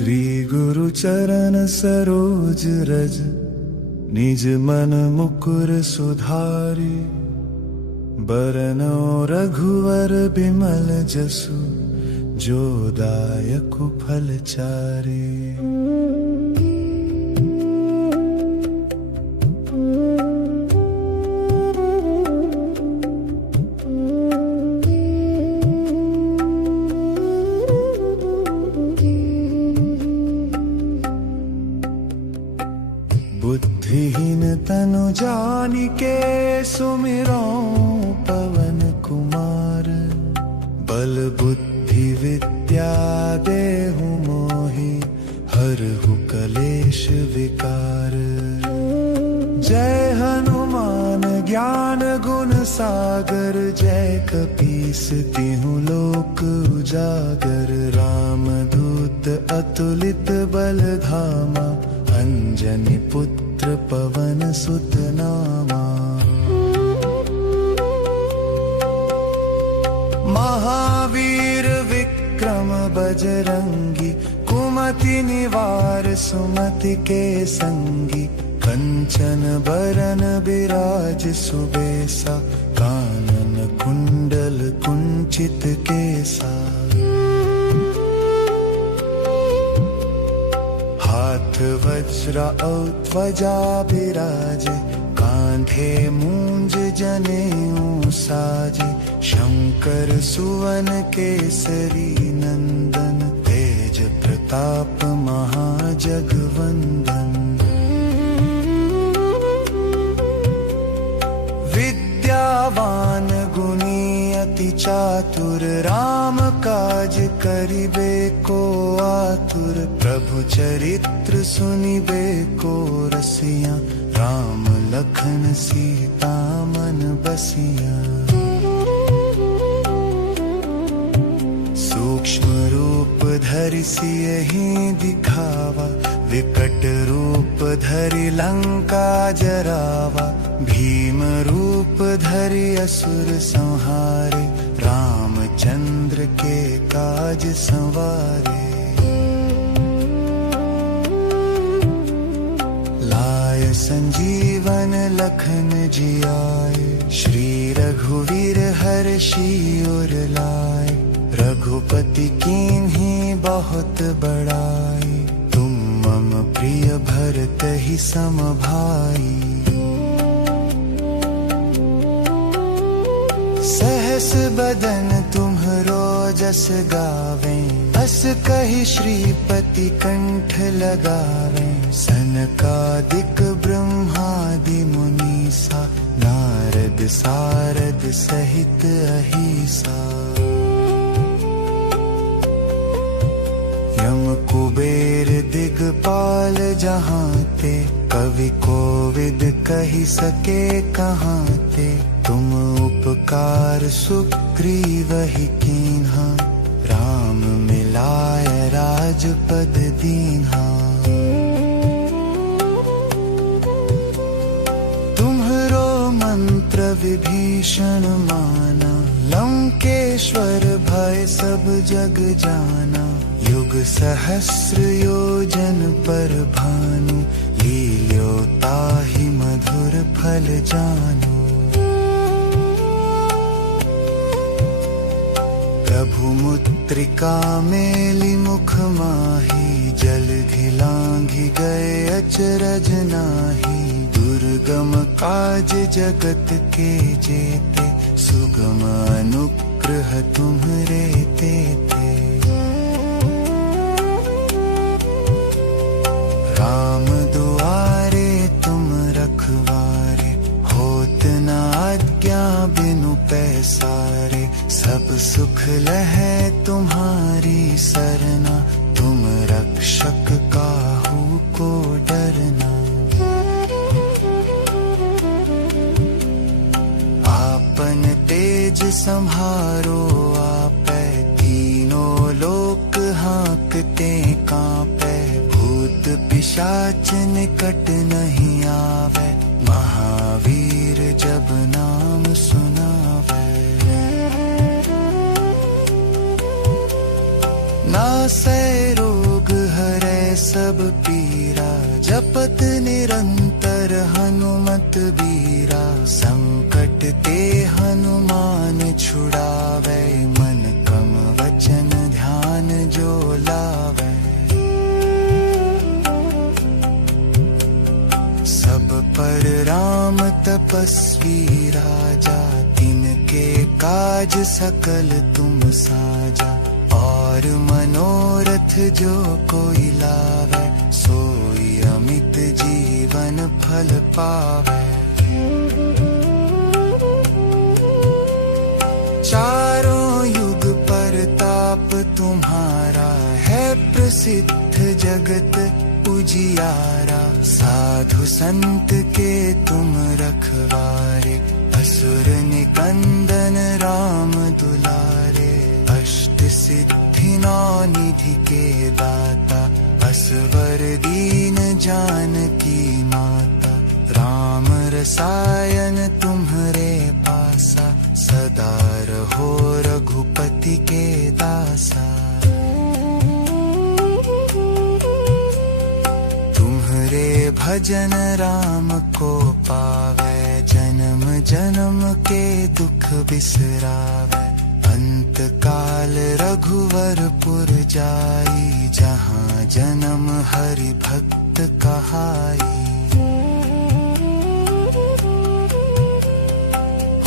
श्री गुरु चरण सरोज रज, निज मन मुकुर सुधारी। बरनौ रघुवर बिमल जसु, जो दायक फल चारि। बुद्धिहीन तनु जानिके सुमिरौ पवन कुमार। बल बुद्धि विद्या देहु मोहि, हरहु कलेश विकार। जय हनुमान ज्ञान गुण सागर, जय कपीस तिहु लोक उजागर। रामदूत अतुलित बल धामा, अंजनी पुत्र पवन सुत नामा। महावीर विक्रम बजरंगी, कुमति निवार सुमति के संगी। कंचन बरन बिराज सुबेसा, कानन कुंडल कुंचित केसा। हाथ वज्र औ ध्वजा बिराजे, कांधे मूंज जनेऊ साजे। शंकर सुवन केसरी नंदन, तेज प्रताप महाजगवंदन। विद्यावान गुणी अति चातुर, राम काज करिबे को आतुर। प्रभु चरित्र सुनिबे को रसिया, राम लखन सीता मन बसिया। सूक्ष्म रूप धरि सियहि दिखावा, विकट रूप धरि लंका जरावा। भीम रूप धरि असुर संहारे, रामचंद्र के काज संवारे। लाय संजीवन लखन जियाए, श्री रघुवीर हर्षि उर लाए। रघुपति कीन्ही बहुत बड़ाई, तुम मम प्रिय भरतहि सम भाई। सहस बदन तुम्हरो जस गावें, अस कहि श्रीपति कंठ लगावें। सनकादिक ब्रह्मादि मुनीसा, नारद सारद सहित अहिसा। यम कुबेर दिगपाल जहांते, कवि कोविद कहि सके कहांते। तुम उपकार सुग्रीवहि कीन्हा, राम मिलाय राजपद दीन्हा। तुम्हरो मंत्र विभीषण माना, लंकेश्वर भय सब जग जाना। युग सहस्र योजन पर भानु, लील्यो ताहि मधुर फल जानू। प्रभु मुद्रिका मेलि मुख माही, जलधि लांघि गए अचरज नाहि। दुर्गम काज जगत के जेते, सुगम अनुग्रह तुम्हरे तेते। राम दुआरे तुम रखवारे, होत न आज्ञा बिनु पैसारे। सब सुख लहै तुम्हारी सरना, तुम रक्षक काहू को डरना। आपन तेज सम्हारो आपै, तीनों लोक हाँकते कांपै। भूत पिशाच निकट नहीं आवे, महावीर जब नाम सुनावे। नासै रोग हरै हनुमान छुड़ावे, मन कम वचन ध्यान जो लावे। सब पर राम तपस्वी राजा, तिनके काज सकल तुम साजा। और मनोरथ जो कोई लावे, सोई अमित जीवन फल पावे। चारों युग परताप तुम्हारा, है प्रसिद्ध जगत उजियारा। साधु संत के तुम रखवारे, असुर निकंदन राम दुलारे। अष्ट सिद्धि नौ निधि के दाता, असवर दीन जानकी माता। राम रसायन तुम्हरे पासा, सदा रहो रघुपति के दासा। तुम्हरे भजन राम को पावे, जन्म जन्म के दुख बिसरावे। अंत काल रघुवरपुर जाई, जहाँ जन्म हरि भक्त कहाई।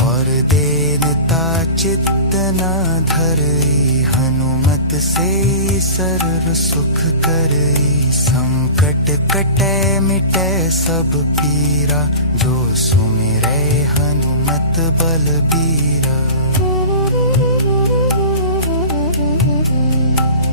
और देनता चित्त न धरई, हनुमत से सर्व सुख करई। संकट कटे मिटे सब पीरा, जो सुमिरै हनुमत बलबीरा।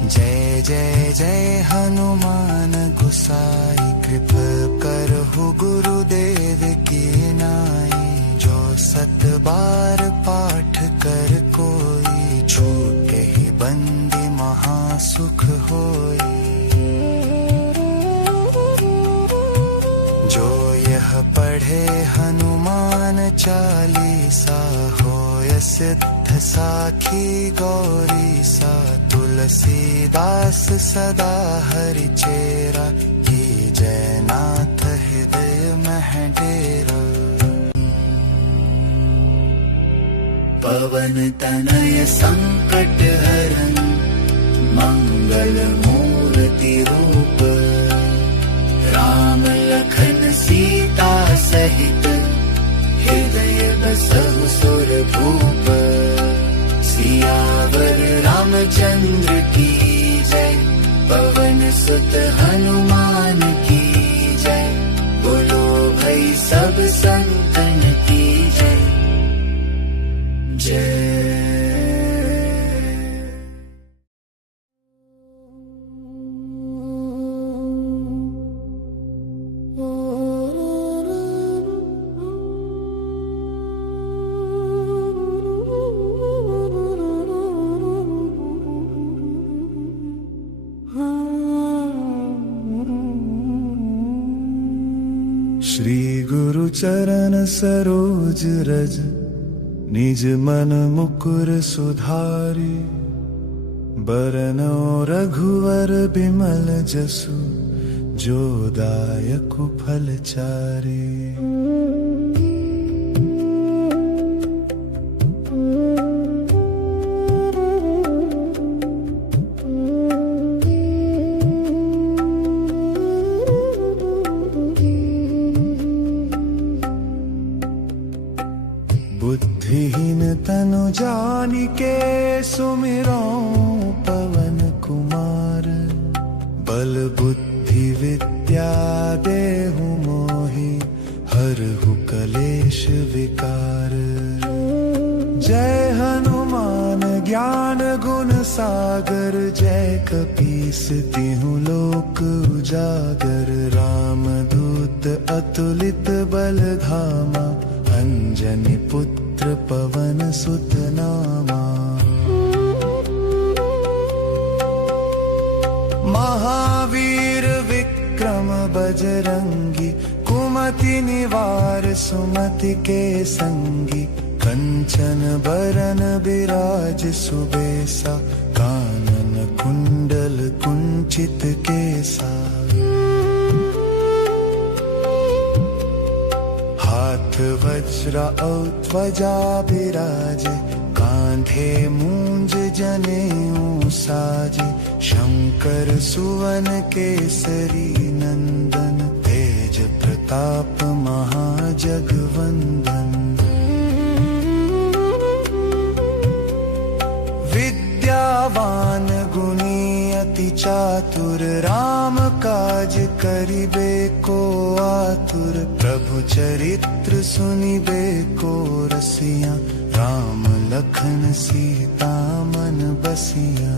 जय जय जय हनुमान गोसाई, कृपा करहु गुरुदेव की नाई। जो सत बार पाठ कर कोई, छूटे ही बंदी महासुख होई। जो यह पढ़े हनुमान चालीसा, होय सिद्ध साखी गौरी सा। तुलसीदास सदा हरि चेरा, की जय नाथ हृदय मह डेरा। पवन तनय संकट हरन, मंगल मूर्ति रूप। राम लखन सीता सहित, हृदय बसहु सुरभूप। सियावर रामचंद्र की जय, पवन सुत हनुमान की जय। बोलो भाई सब संतन की जय जय। श्री गुरु चरण सरोज रज, निज मन मुकुर सुधारि। बरनौ रघुवर बिमल जसु, जो दायकु फल चारि। बुद्धिहीन तनु जानिके, सुमिरौ पवन कुमार। बल बुद्धि विद्या देहु मोहि, हरहु कलेश विकार। जय हनुमान ज्ञान गुण सागर, जय कपीस तिहु लोक उजागर। राम दूत अतुलित बल धामा, अंजनी पुत्र पवन सुत नामा। महावीर विक्रम बजरंगी, कुमति निवार सुमति के संगी। कंचन बरन बिराज सुबेसा, कानन कुंडल कुंचित केसा। हाथ वज्र ध्वजा विराजे, कांधे मूंज जनेऊ साजे। शंकर सुवन केसरी नंदन, तेज प्रताप महाजगवंदन। विद्यावान गुणी अति चातुर, राम काज करिबे को आतुर। प्रभु चरित्र सुनिबे को रसिया, राम लखन सीता मन बसिया।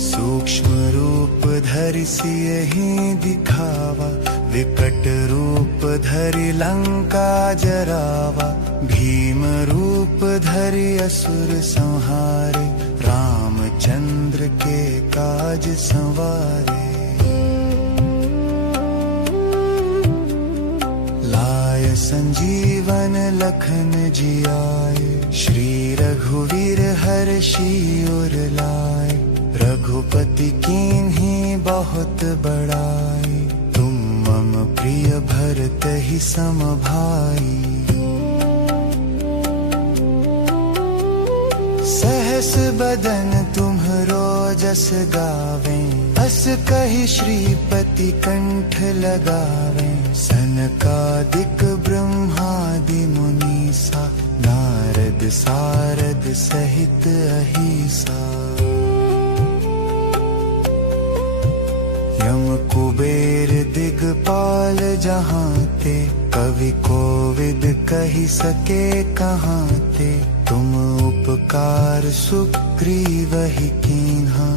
सूक्ष्म रूप धरि सियहि दिखावा, विकट रूप धरि लंका जरावा। भीम रूप धरि असुर संहारे, रामचंद्र के काज संवारे। लाय संजीवन लखन जियाए, श्री रघुवीर हर्षि उर लाए। रघुपति कीन्ही बहुत बड़ाई, तुम मम प्रिय भरत ही सम भाई। सहस बदन तुम्हरो जस गावे, अस कहि श्रीपति कंठ लगावे। सनकादिक ब्रह्मादि मुनीसा, नारद सारद सहित अहिसा। यम कुबेर दिगपाल जहांते, कवि कोविद कहि सके कहांते। तुम उपकार सुग्रीवहि कीन्हा,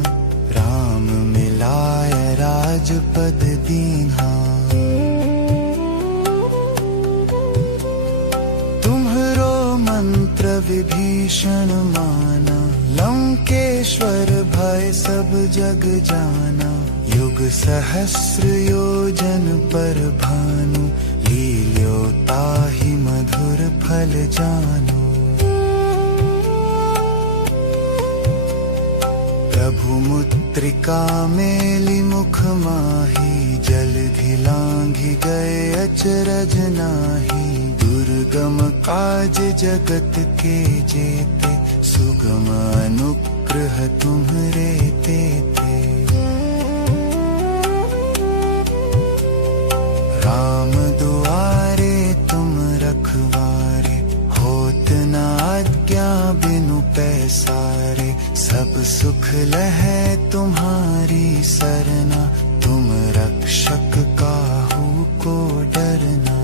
राम मिलाय राजपद दीन्हा। तुम्हरो मंत्र विभीषण माना, लंकेश्वर भय सब जग जाना। युग सहस्र योजन पर भानु, लील्यो ताहि मधुर फल जानु। प्रभु मुद्रिका मेलि मुख माही, जलधि लांघि गए अचरज नाही। दुर्गम काज जगत के जेते, सुगम अनुग्रह तुम्हरे तेते। राम दुआरे तुम रखवारे, होत न आज्ञा बिनु पैसारे। सब सुख लहै तुम्हारी सरना, तुम रक्षक काहू को डरना।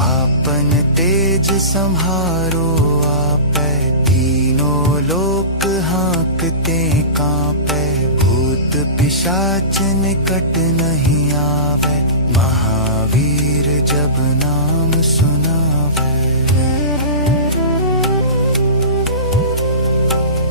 आपन तेज सम्हारो आपै, तीनों लोक हांकते कांपै। भूत पिशाच निकट नहीं आवे, महावीर जब नाम सुनावे।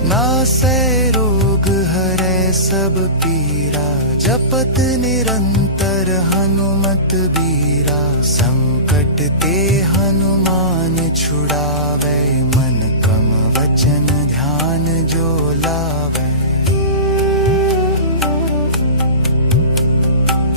नासै रोग हरै सब पीरा, जपत निरंतर हनुमत बीरा। संकट ते हनुमान छुड़ावे, मन कम वचन ध्यान जो लावे।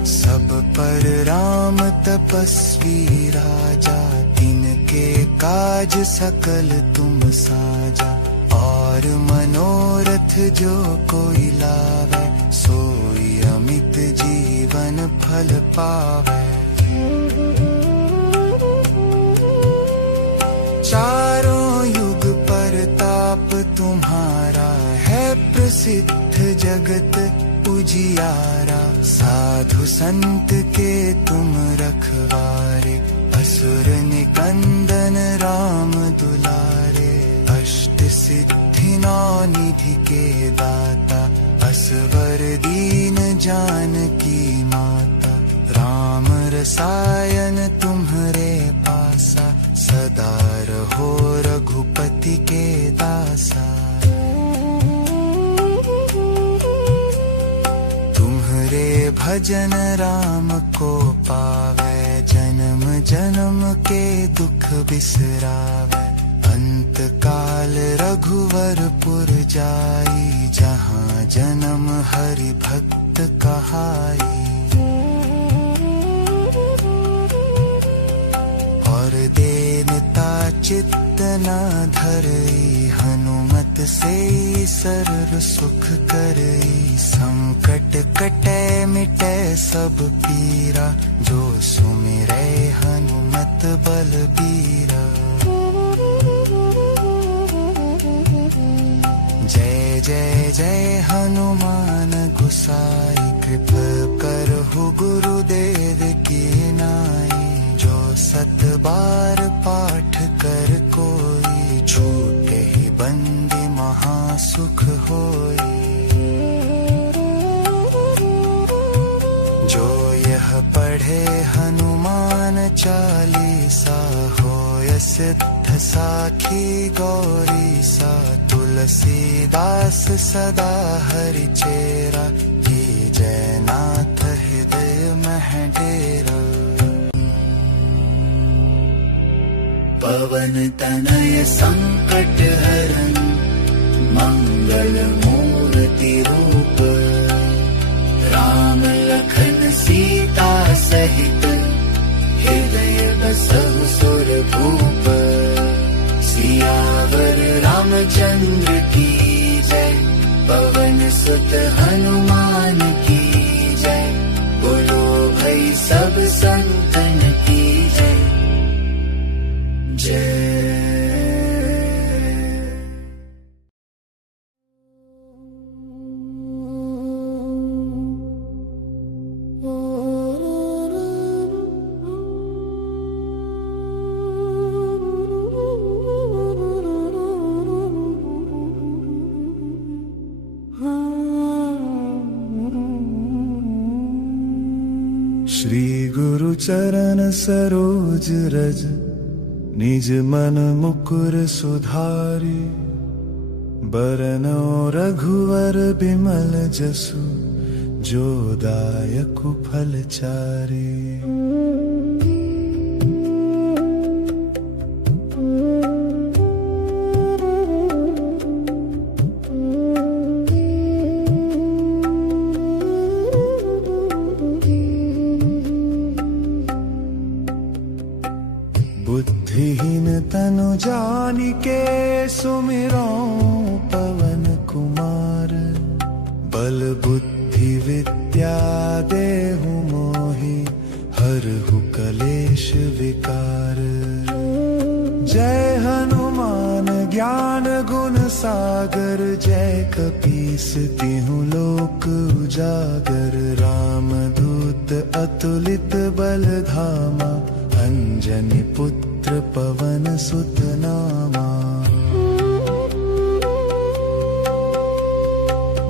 सब पर राम तपस्वी राजा, तिनके काज सकल तुम साजा। और मनोरथ जो कोई लावे, सोई अमित जीवन फल पावे। चारों युग परताप तुम्हारा, है प्रसिद्ध जगत उजियारा। साधु संत के तुम रखवारे, असुर निकंदन राम दुलारे। अष्ट सिद्धि नौ निधि के दाता, असवर दीन जानकी माता। राम रसायन तुम्हरे पासा, सदा रहो रघुपति के दासा। तुम्हरे भजन राम को पावे, जन्म जन्म के दुख बिसरावे। अंत काल रघुवर पुर जाई, जहाँ जन्म हरि भक्त कहाई। और देनता चित्त न धरई, हनुमत से सर्व सुख करई। संकट कटे मिटे सब पीरा, जो सुमिरै हनुमत बलबीरा। जय जय जय हनुमान गोसाई, कृपा करहु गुरुदेव की नाई। जो सत बार पाठ कर कोई, छूटे ही बंदी महासुख होई। जो यह पढ़े हनुमान चालीसा, होय सिद्ध साखी गौरी सा। तुलसीदास सदा हरि चेरा, की जय नाथ हृदय मह डेरा। पवन तनय संकट हरन, मंगल मूर्ति रूप। राम लखन सीता सहित, हृदय बसहु सुरभूप। सियावर रामचंद्र की जय, पवन सुत हनुमान की जय। बोलो भाई सब संतन की जय जय। श्री गुरु चरण सरोज रज, निज मन मुकुर सुधारि। बरनौ रघुवर बिमल जसु, जो दायकु फल चारि। बुद्धिहीन तनु जानिके, सुमिरौ पवन कुमार। बल बुद्धि विद्या देहु मोहि, हरहु कलेश विकार। जय हनुमान ज्ञान गुण सागर, जय कपीस तिहुँ लोक उजागर। रामदूत अतुलित बल धामा, अंजनी पुत्र पवन सुत नामा।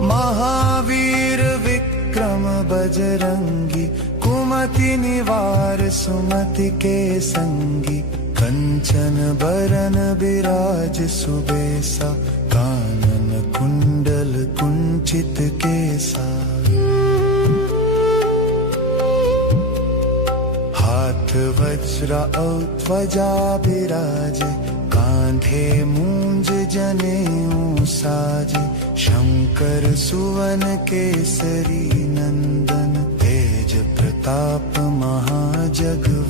महावीर विक्रम बजरंगी, कुमति निवार सुमति के संगी। कंचन बरन बिराज सुबेसा, कानन कुंडल कुंचित केसा। हाथ वज्र और ध्वजा बिराजे, कांधे मूंज जनेऊ साजे। शंकर सुवन केसरी नंदन, तेज प्रताप महाजगवंदन।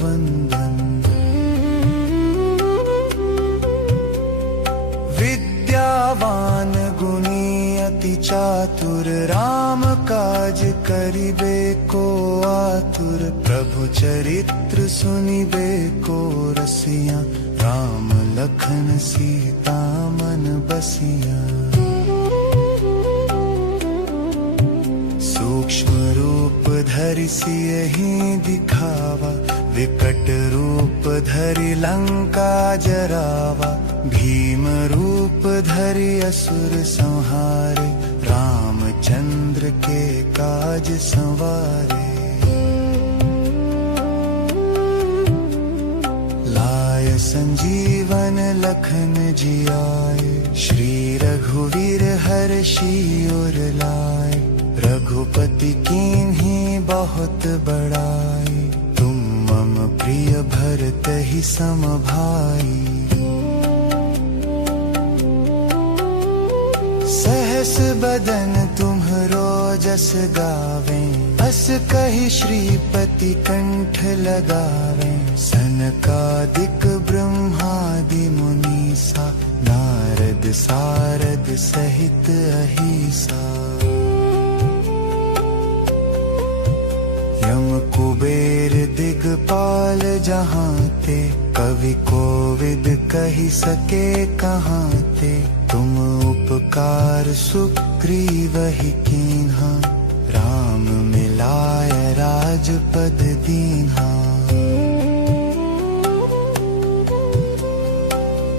विद्यावान गुणी अति चातुर, राम काज करिबे को आतुर। प्रभु चरित्र सुनिबे को रसिया, राम लखन सीता मन बसिया। सूक्ष्म रूप धरि सियहि दिखावा, विकट रूप धरि लंका जरावा। भीम रूप धरि असुर संहारे, रामचंद्र के काज संवारे। लाय संजीवन लखन जियाए, श्री रघुवीर हर्षि उर लाए। रघुपति कीन्ही बहुत बड़ाई, तुम मम प्रिय भरतहि सम भाई। सहस बदन तुम्ह जस गावें, अस कहि श्रीपति कंठ लगावें। सनकादिक ब्रह्मादि मुनीसा, नारद सारद सहित अहिसा। यम कुबेर दिगपाल जहाँ ते, कवि कोविद कहि सके कहाँ ते। तुम उपकार सुग्रीवहि कीन्हा, राम मिलाय राजपद दीन्हा।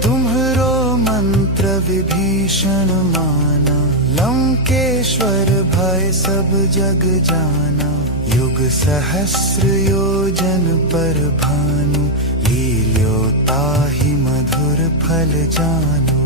तुम्हरो मंत्र विभीषण माना, लंकेश्वर भय सब जग जाना। युग सहस्र योजन पर भानु, लील्यो ताहि मधुर फल जानु।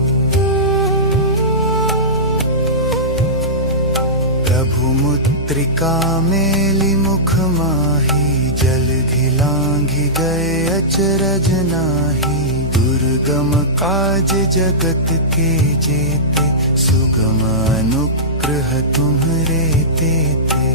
प्रभु मुद्रिका मेलि मुख माही, जलधि लांघि गए अचरज नाही। दुर्गम काज जगत के जेते, सुगम अनुग्रह तुम्हरे तेते।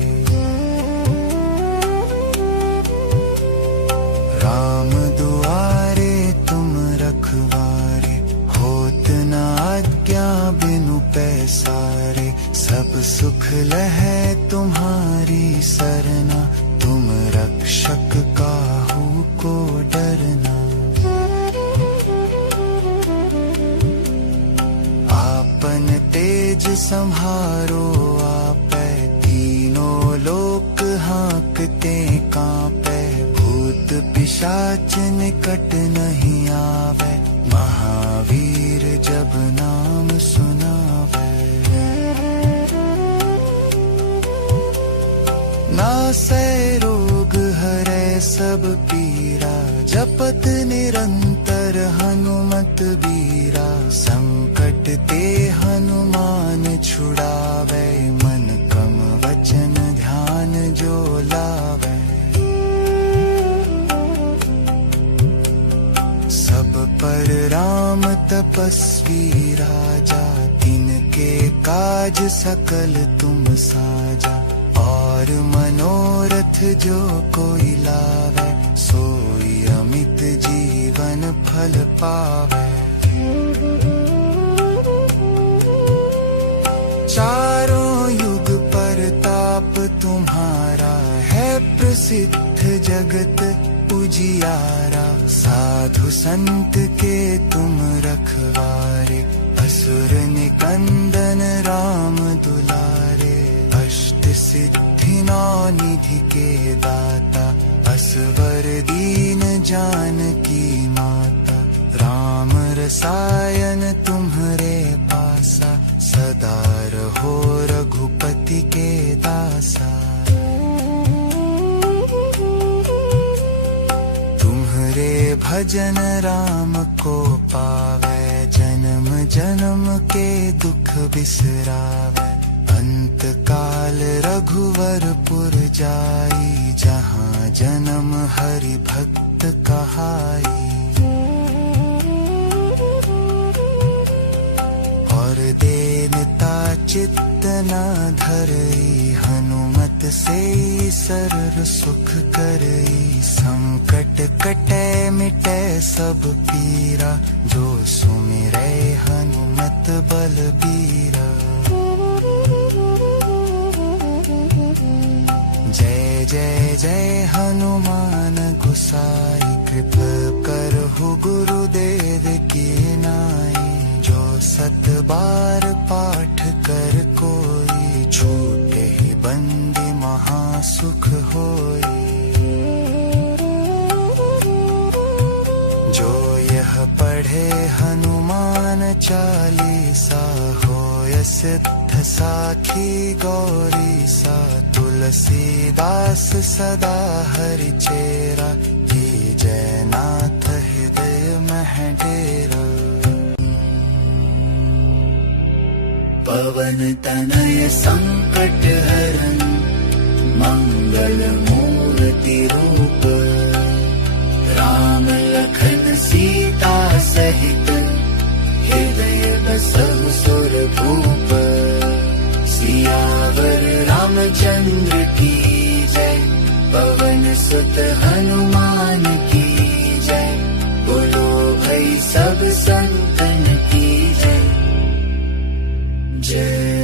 राम दुआरे तुम रखवारे, होत न आज्ञा बिनु पैसारे। सब सुख लहै तुम्हारी सरना, तुम रक्षक काहू को डरना। आपन तेज सम्हारो आपै, तीनों लोक हाँकते कांपै। भूत पिशाच निकट नहीं आवे, महावीर जब नाम सुनावे। नासै रोग हरै सब पीरा, जपत निरंतर हनुमत बीरा। संकट ते हनुमान छुड़ावे, मन क्रम वचन ध्यान जो लावे। सब पर राम तपस्वी राजा, तिनके काज सकल तुम साजा। और मनोरथ जो कोई लावे, सोई अमित जीवन फल पावे। चारों युग परताप तुम्हारा, है प्रसिद्ध जगत उजियारा। साधु संत के तुम रखवारे, असुर निकंदन राम दुलारे। अष्ट सिद्धि नौ निधि के दाता, असवर दीन जानकी माता। राम रसायन तुम्हरे पासा, सदा रहो रघुपति के दासा। तुम्हरे भजन राम को पावे, जन्म जन्म के दुख बिसरावे। अंत काल रघुवरपुर जाई, जहाँ जन्म हरि भक्त कहाई। और देनता चित्त न धरई, हनुमत से सरल सुख करई। संकट कटै मिटै सब पीरा, जो सुमिरै हनुमत बलबीरा। जय जय जय हनुमान गोसाई, कृपा करहु गुरुदेव की नाई। जो सत बार पाठ कर कोई, छूटे ही बंदी महासुख होई। जो यह पढ़े हनुमान चालीसा, होय सिद्ध साखी गौरीसा। तुलसीदास सदा हरि चेरा, जय नाथ हृदय मह डेरा। पवन तनय संकट हरन, मंगल मूर्ति रूप। राम लखन सीता सहित, हृदय बसहु सुरभूप। सियावर सुत हनुमान की जय। बोलो भाई सब संतन की जय जय।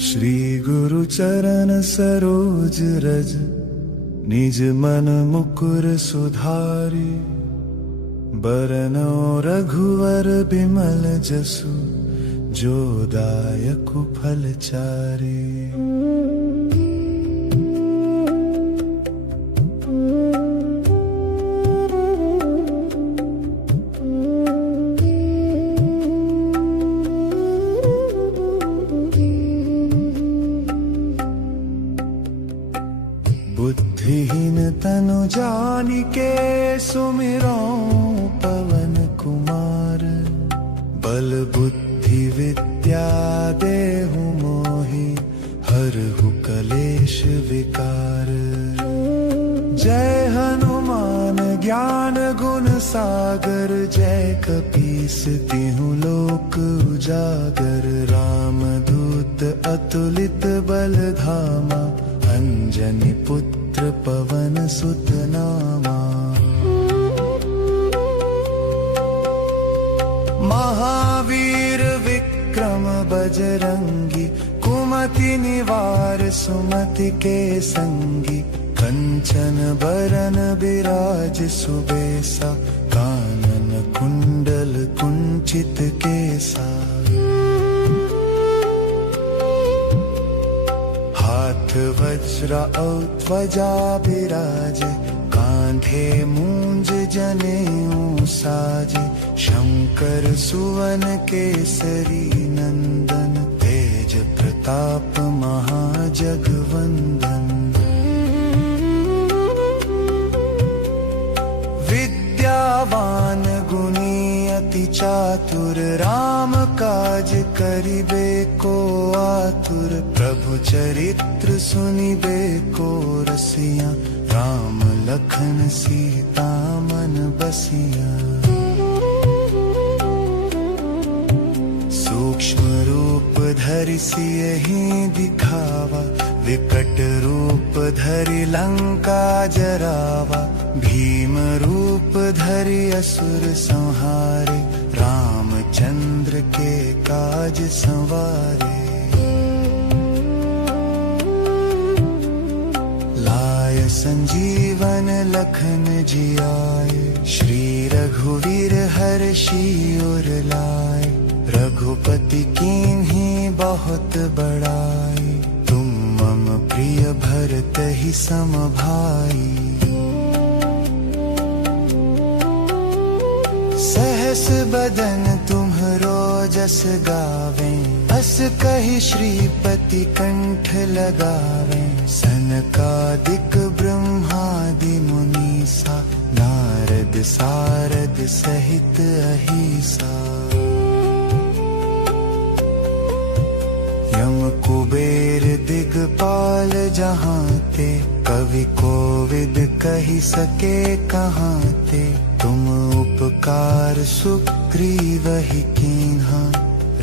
श्री गुरु चरण सरोज रज निज मन मुकुर सुधारी। बरनौ रघुवर बिमल जसु जो दायक फल चारि। बुद्धिहीन तनु जानिके सुमिरौ पवन कुमार। बल बुद्धि विद्या देहु मोहि हरहु कलेश विकार। जय हनुमान ज्ञान गुण सागर। जय कपीस तिहुँ लोक उजागर। रामदूत अतुलित बल धामा। अंजनी पुत्र पवन सुत नामा। महावीर विक्रम बजरंगी। कुमति निवार सुमति के संगी। कंचन बरन बिराज सुबेसा। कानन कुंडल कुंचित केसा। हाथ वज्र औ ध्वजा बिराजे। कांधे मूंज जनेऊ साजे। शंकर सुवन केसरी नंदन। तेज प्रताप महाजगवंदन। विद्यावान गुणी अति चातुर। राम काज करिबे को आतुर। प्रभु चरित्र सुनिबे को रसिया। राम लखन सीता मन बसिया। सूक्ष्म रूप धरि सियहि दिखावा। विकट रूप धरि लंका जरावा। भीम रूप धरि असुर संहारे। रामचंद्र के काज संवारे। लाय संजीवन लखन जियाए। श्री रघुवीर हर्षि उर लाए। रघुपति कीन्ही बहुत बड़ाई। तुम मम प्रिय भरत ही सम भाई। सहस बदन तुम्हरो जस गावे। अस कहि श्रीपति कंठ लगावे। सनकादिक ब्रह्मादि मुनीसा। नारद सारद सहित अहिसा। यम कुबेर दिगपाल जहांते। कवि कोविद कहि सके कहांते। तुम उपकार सुग्रीवहि कीन्हा।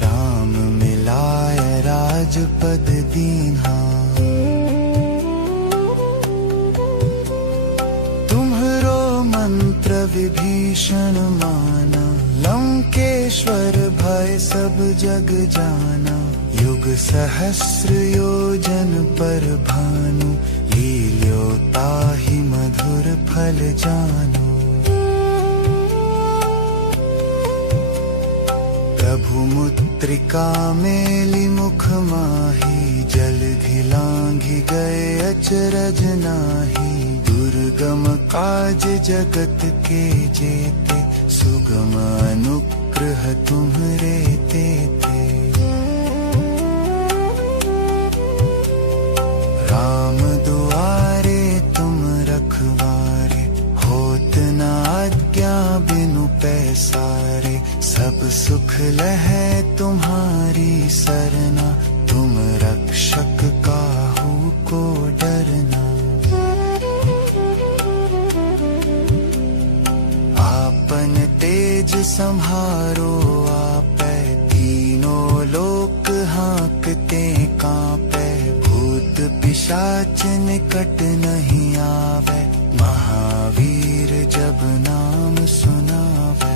राम मिलाय राजपद दीन्हा। तुम्हरो मंत्र विभीषण माना। लंकेश्वर भय सब जग जाना। युग सहस्र योजन पर भानु। लील्यो ताहि मधुर फल जानु। प्रभु मुद्रिका मेलि मुख माहि। जलधि लांघि गए अचरज नाहि। दुर्गम काज जगत के जेते। सुगम अनुग्रह तुम्हरे तेते। राम दुआरे तुम रखवारे। होत न आज्ञा बिनु पैसारे। सब सुख लहै तुम्हारी सरना, तुम रक्षक काहू को डरना। आपन तेज संहारो आपै, तीनों लोक हाँकते कांपै। भूत पिशाच निकट नहीं आवे, महावीर जब नाम सुनावे।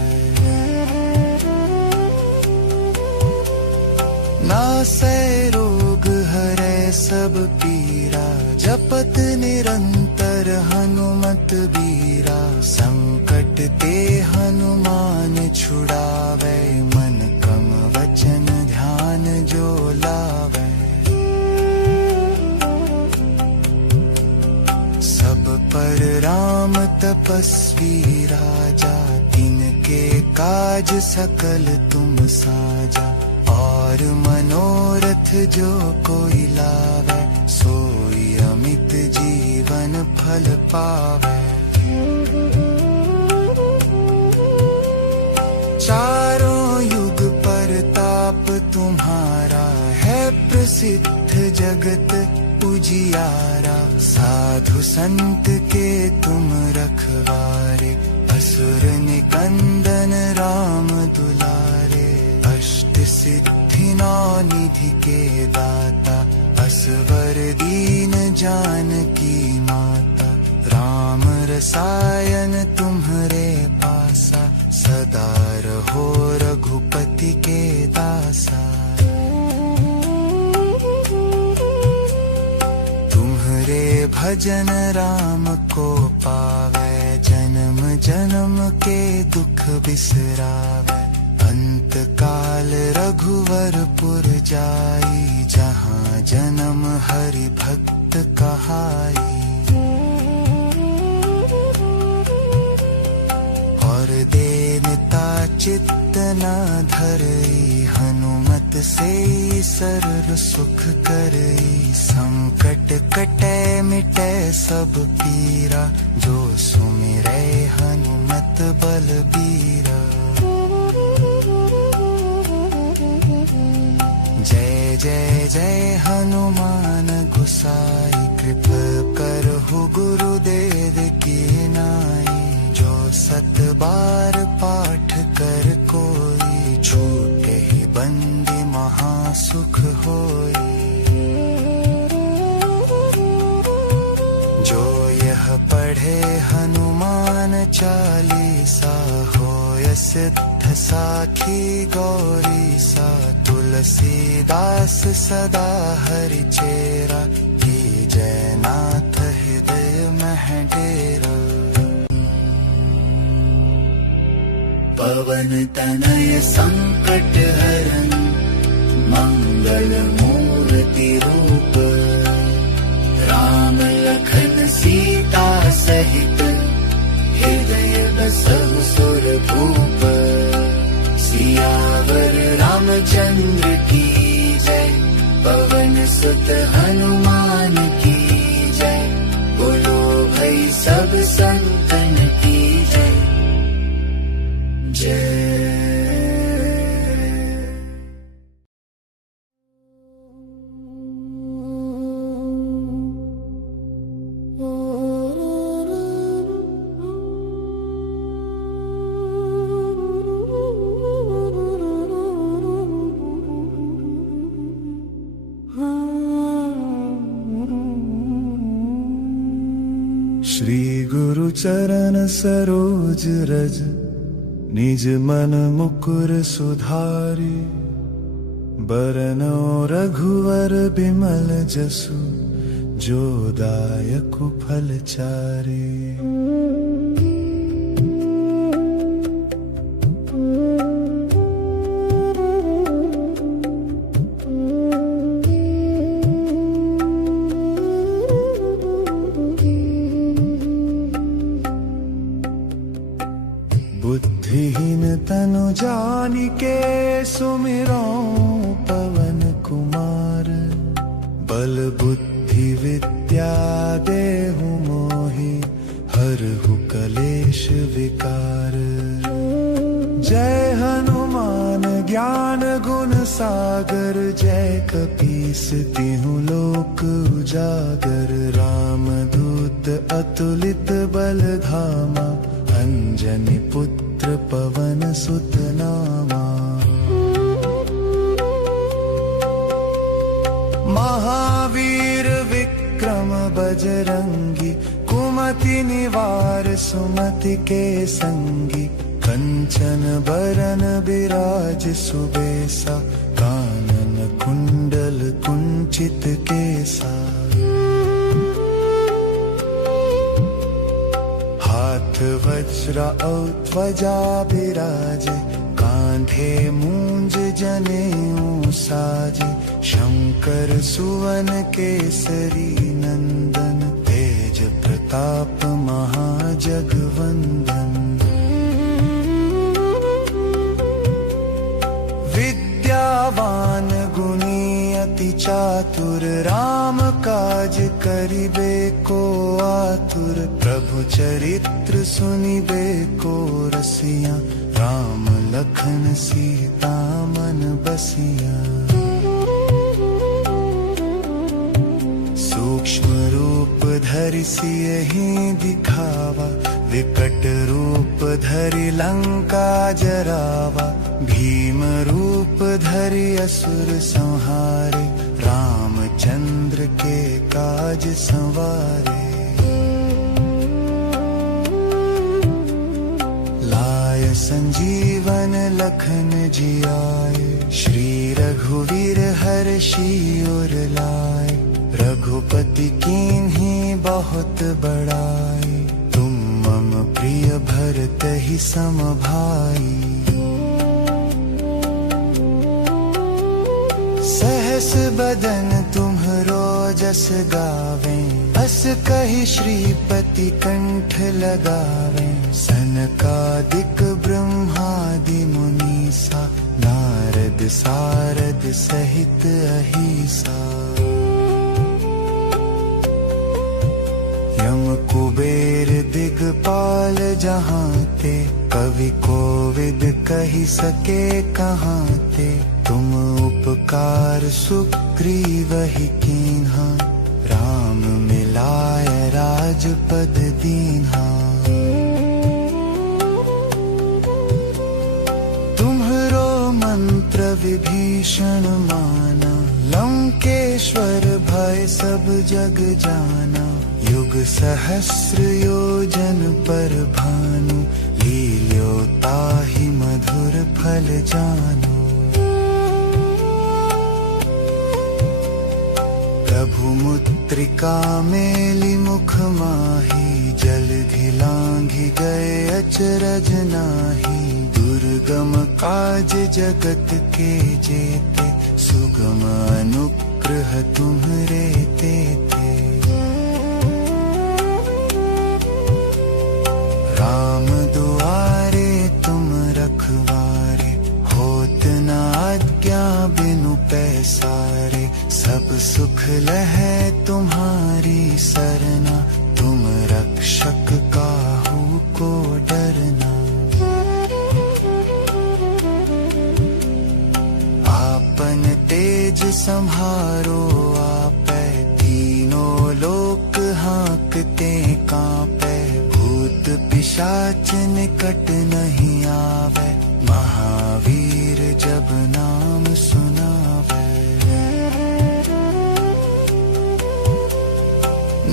नासै रोग हरै सब पीरा, जपत निरंतर हनुमत बीरा। संकट ते हनुमान छुड़ावे, मन कम वचन ध्यान जो लावे। सब पर राम तपस्वी राजा, तिनके काज सकल तुम साजा। और मनोरथ जो कोई लावे, सोई अमित जीवन फल पावे। चारों युग परताप तुम्हारा, है प्रसिद्ध जगत उजियारा। साधु संत के तुम रखवारे, असुर निकंदन राम दुलारे। अष्ट सिद्धि नौ निधि के दाता, असवर दीन जानकी माता। राम रसायन तुम्हरे पासा, सदा रहो रघुपति के दासा। तुम्हरे भजन राम को पावे, जन्म जन्म के दुख बिसरावे। अंत काल रघुवरपुर जाई, जहाँ जन्म हरि भक्त कहाई। और देनता चित्त न धरई, हनुमत से सर्व सुख करई। संकट कटै मिटै सब पीरा, जो सुमिरै हनुमत बलबीरा। जय जय जय हनुमान गोसाई, कृपा करहु गुरुदेव की नाई। जो सत बार पाठ कर कोई, छूटे ही बंदी महासुख होई। जो यह पढ़े हनुमान चालीसा, होय सिद्ध साखी गौरी सा। तुलसीदास सदा हरि चेरा, की जय नाथ हृदय मह डेरा। पवन तनय संकट हरन, मंगल मूर्ति रूप। राम लखन सीता सहित, हृदय बसहु सुर भूप। सियावर रामचंद्र की जय, पवन सुत हनुमान की जय। बोलो भाई सब संतन की जय जय। श्री गुरु चरण सरोज रज, निज मन मुकुर सुधारि। बरनौ रघुवर बिमल जसु, जो दायकु फल चारि। बुद्धिहीन तनु जानिके, सुमिरौ पवन कुमार। बल बुद्धि विद्या देहु मोहि, हरहु कलेश विकार। जय हनुमान ज्ञान गुण सागर जय कपीस तिहु लोक उजागर। राम दूत अतुलित बल धामा अंजनी पुत्र पवन सुत नामा। महावीर विक्रम बजरंगी कुमति निवार सुमति के संगी। कंचन बरन बिराज सुबेसा कानन कुंडल कुंचित केसा। हाथ वज्र और ध्वजा बिराजे कांधे मूंज जनेऊ साजे। शंकर सुवन केसरी नंदन तेज प्रताप महाजगवंदन। विद्यावान गुणी अति चातुर राम काज करिबे को आतुर। प्रभु चरित्र सुनिबे को रसिया राम लखन सीता मन बसिया। सूक्ष्म रूप धरि सियहि दिखावा विकट रूप धरि लंका जरावा। भीम रूप धरि असुर संहारे रामचंद्र के काज संवारे। लाय संजीवन लखन जियाए श्री रघुवीर हर्षि उर लाए। रघुपति कीन्ही बहुत बड़ाई तुम मम प्रिय भरतहि सम भाई। सहस बदन तुम्हरो जस गावे अस कहि श्रीपति कंठ लगावे। सनकादिक ब्रह्मादि मुनीसा नारद सारद सहित अहिसा। यम कुबेर दिगपाल जहाँ ते कवि कोविद कहि सके कहाँ ते। तुम उपकार सुग्रीवहि कीन्हा राम मिलाय राजपद दीन्हा। तुम्हरो मंत्र विभीषण माना लंकेश्वर भय सब जग जाना। युग सहस्र योजन पर भानु लील्यो ताहि मधुर फल जानु। प्रभु मुद्रिका मेलि मुख माही जलधि लांघि गए अचरज नाही। दुर्गम काज जगत के जेते सुगम अनुग्रह तुम्हरे तेते। राम दुआरे तुम रखवारे होत न आज्ञा बिनु पैसारे। सब सुख लहै तुम्हारी सरना तुम रक्षक काहू को डरना। आपन तेज सम्हारो आपै तीनों लोक हाँकते कांपै। भूत पिशाच निकट नहीं आवे महावीर जब नाम सुनावे।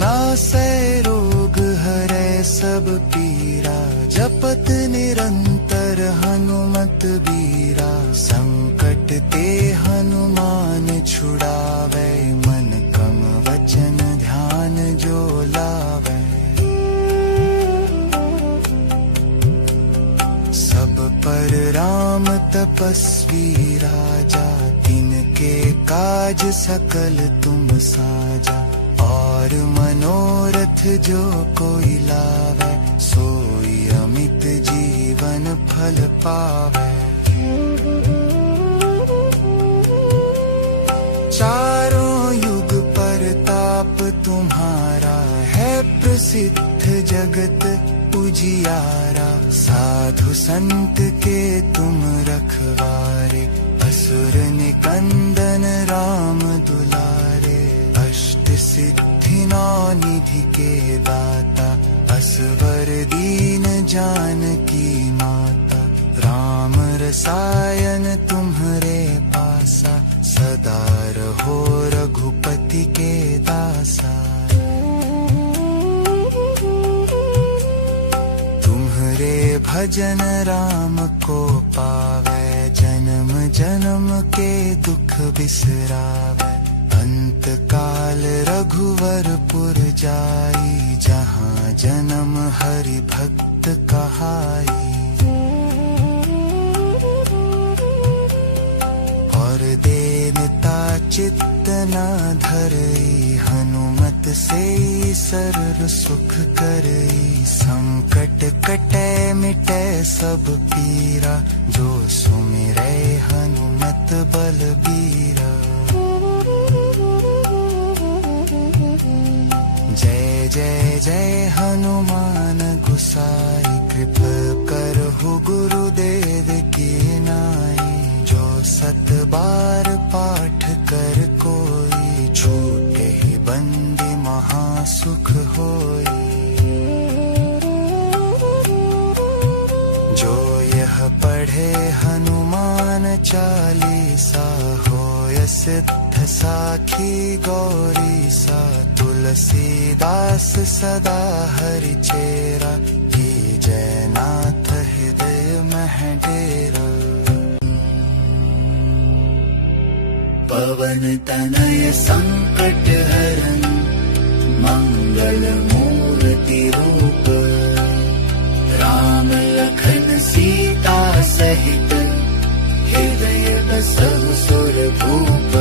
नासै रोग हरै सब पीरा जपत निरंतर हनुमत बीरा। संकट ते हनुमान छुड़ावे मन कम वचन ध्यान जो लावे। सब पर राम तपस्वी राजा तिनके काज सकल तुम साजा। और मनोरथ जो कोई लावे सोई अमित जीवन फल पावे। चारों युग परताप तुम्हारा है प्रसिद्ध जगत उजियारा, साधु संत के तुम रखवारे, असुर निकंदन राम दुलारे। अष्ट सिद्धि नौ निधि के दाता, असवर दीन जानकी माता। राम रसायन तुम्हरे पासा, सदा रहो रघुपति के दासा। तुम्हरे भजन राम को पावे, जन्म जन्म के दुख बिसरावे। अंत काल रघुवरपुर जाई, जहाँ जन्म हरि भक्त कहाई। और देनता चित्त न धरई, हनुमत से सर्व सुख करई। संकट कटे मिटे सब पीरा, जो सुमिरै हनुमत बलबीरा। जय जय जय हनुमान गोसाई, कृपा करहु गुरुदेव की नाई। जो सत बार पाठ कर कोई, छूटे ही बंदी महासुख होई। जो यह पढ़े हनुमान चालीसा, होय सिद्ध साखी गौरी सा। तुलसीदास सदा हरि चेरा, की जय नाथ हृदय मह डेरा। पवन तनय संकट हरन, मंगल मूर्ति रूप। राम लखन सीता सहित, हृदय बसहु सुरभूप।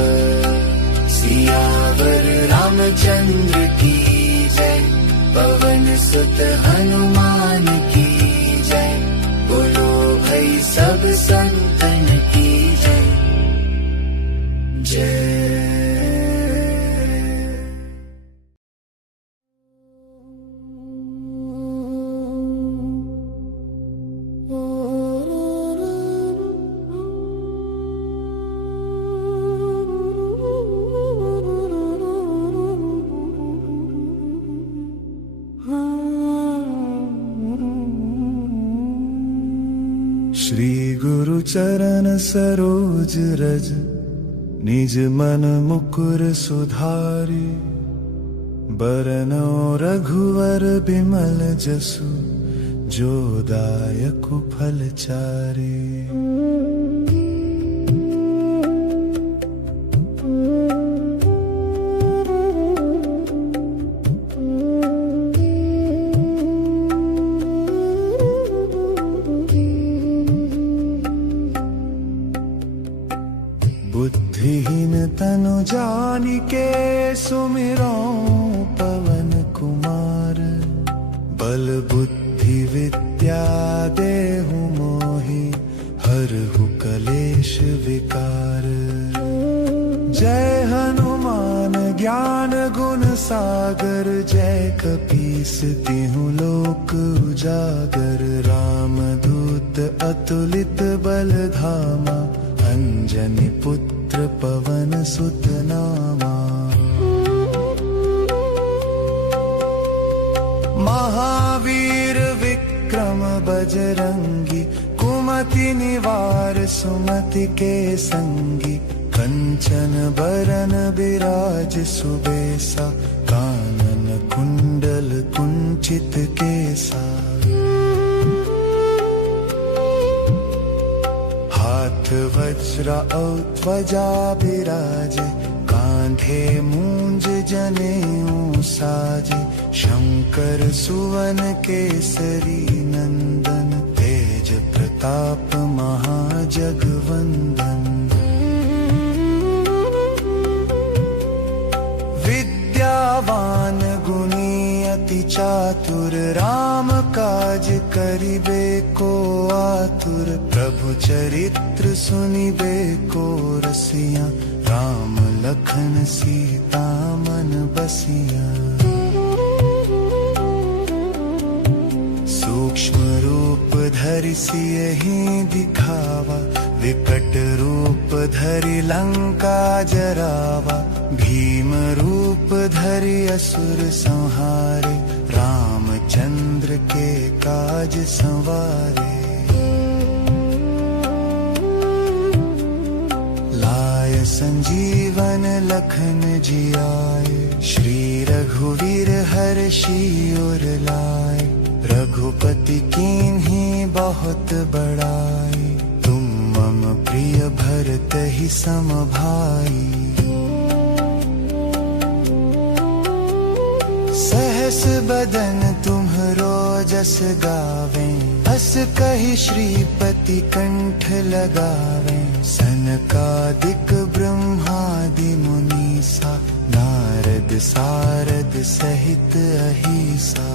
सियावर रामचंद्र की जय, पवन सुत हनुमान की जय। बोलो भाई सब संतन की जय जय। श्री गुरु चरण सरोज रज, निज मन मुकुर सुधारि। बरनौ रघुवर बिमल जसु, जो दायकु फल चारि। बुद्धिहीन तनु जानिके, सुमिरौ पवन कुमार। बल बुद्धि विद्या देहु मोहि, हरहु कलेश विकार। जय हनुमान ज्ञान गुण सागर, जय कपीस तिहुँ लोक उजागर। रामदूत अतुलित बल धामा, अंजनी पुत्र पवन सुत नामा। महावीर विक्रम बजरंगी, कुमति निवार सुमति के संगी। कंचन बरन बिराज सुबेसा, कानन कुंडल कुंचित केसा। हाथ वज्र और ध्वजा बिराजे, कांधे मूंज जनेऊ साजे। शंकर सुवन केसरी नंदन, तेज प्रताप महाजगवंदन। विद्यावान गुणी अति चातुर, राम काज करिबे को आतुर। प्रभु चरित्र सुनिबे को रसिया, राम लखन सीता मन बसिया। सूक्ष्म रूप धरि सियहि दिखावा, विकट रूप धरि लंका जरावा। भीम रूप धरि असुर संहारे, रामचंद्र के काज संवारे। लाय संजीवन लखन जियाए, श्री रघुवीर हर्षि उर लाए। रघुपति कीन्ही बहुत बड़ाई, तुम मम प्रिय भरत ही सम भाई। सहस बदन तुम्हरो जस गावें, हस कहि श्रीपति कंठ लगावें। सनकादिक ब्रह्मादि मुनीसा, नारद सारद सहित अहिसा।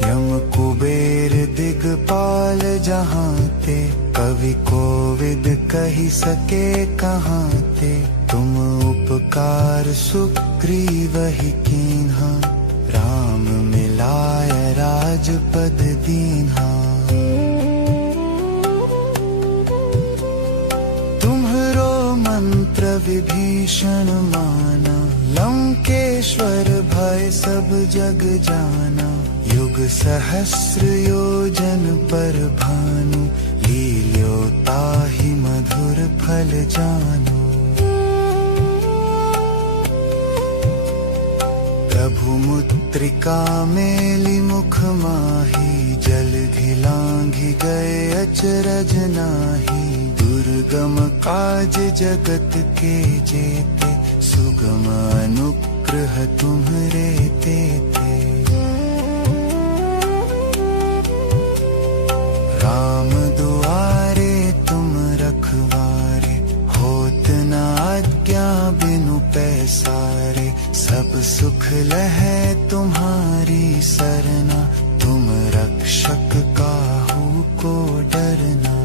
यम कुबेर दिगपाल जहांते, कवि कोविद कहि सके कहांते। तुम उपकार सुग्रीवहि कीन्हा, राम मिलाय राजपद दीन्हा। तुम्हरो मंत्र विभीषण माना, लंकेश्वर भय सब जग जाना। युग सहस्र योजन पर भानु, लील्यो ताहि मधुर फल जानु। प्रभु मुद्रिका मेलि मुख माही, जलधि लांघि गए अचरज नाही। दुर्गम काज जगत के जेते, सुगम अनुग्रह तुम्हरे तेते। राम दुआरे तुम रखवारे, होत न आज्ञा बिनु पैसारे। सब सुख लहै तुम्हारी सरना, तुम रक्षक काहू को डरना।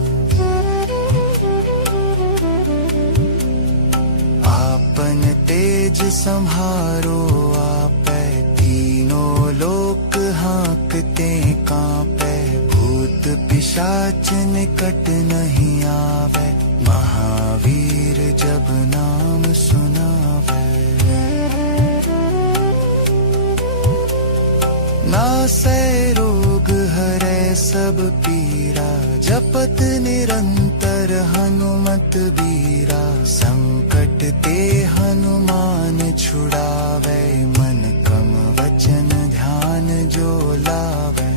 आपन तेज सम्हारो आपै, तीनों लोक हाँकते कांपै। भूत पिशाच निकट नहीं आवे, महावीर जब नाम सुनावे। नासै रोग हरै सब पीरा, जपत निरंतर हनुमत बीरा। संकट ते हनुमान छुड़ावे, मन क्रम वचन ध्यान जो लावे।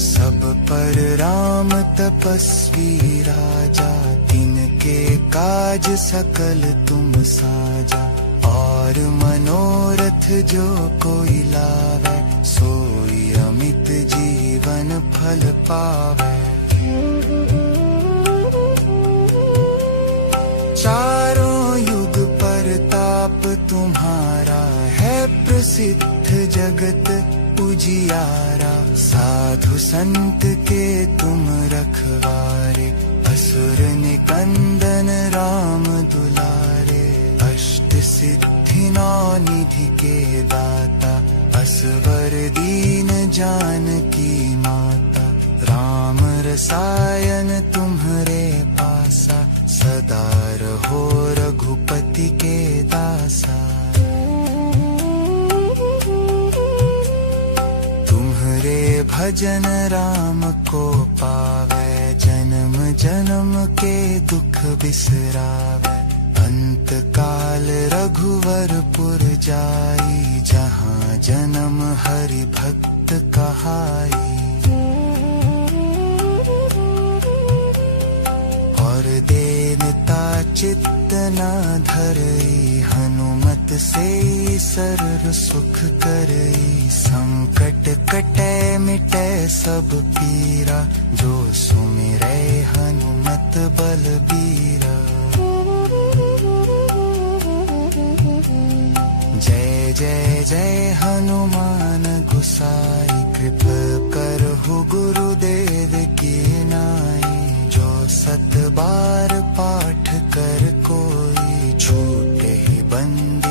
सब पर राम तपस्वी राजा, तिनके काज सकल तुम साजा। और मनोरथ जो कोई लावे, सोई अमित जीवन फल पावे। चारों युग परताप तुम्हारा, है प्रसिद्ध जगत उजियारा। साधु संत के तुम रखवारे, असुर निकंदन राम दुलारे। अष्ट सिद्धि नौ निधि के दाता, असवर दीन जानकी माता। राम रसायन तुम्हरे पासा, सदा रहो रघुपति के दासा। तुम्हरे भजन राम को पावे, जन्म जन्म के दुख बिसरावे। अंत काल रघुवरपुर जाई, जहाँ जन्म हरि भक्त कहाई। और देनता चित्त न धरई, हनुमत से सरल सुख करई। संकट कटै मिटै सब पीरा, जो सुमिरै हनुमत बलबीरा। जय जय जय हनुमान गोसाई, कृपा करहु गुरुदेव की नाई। जो सत बार पाठ कर कोई, छूटे ही बंद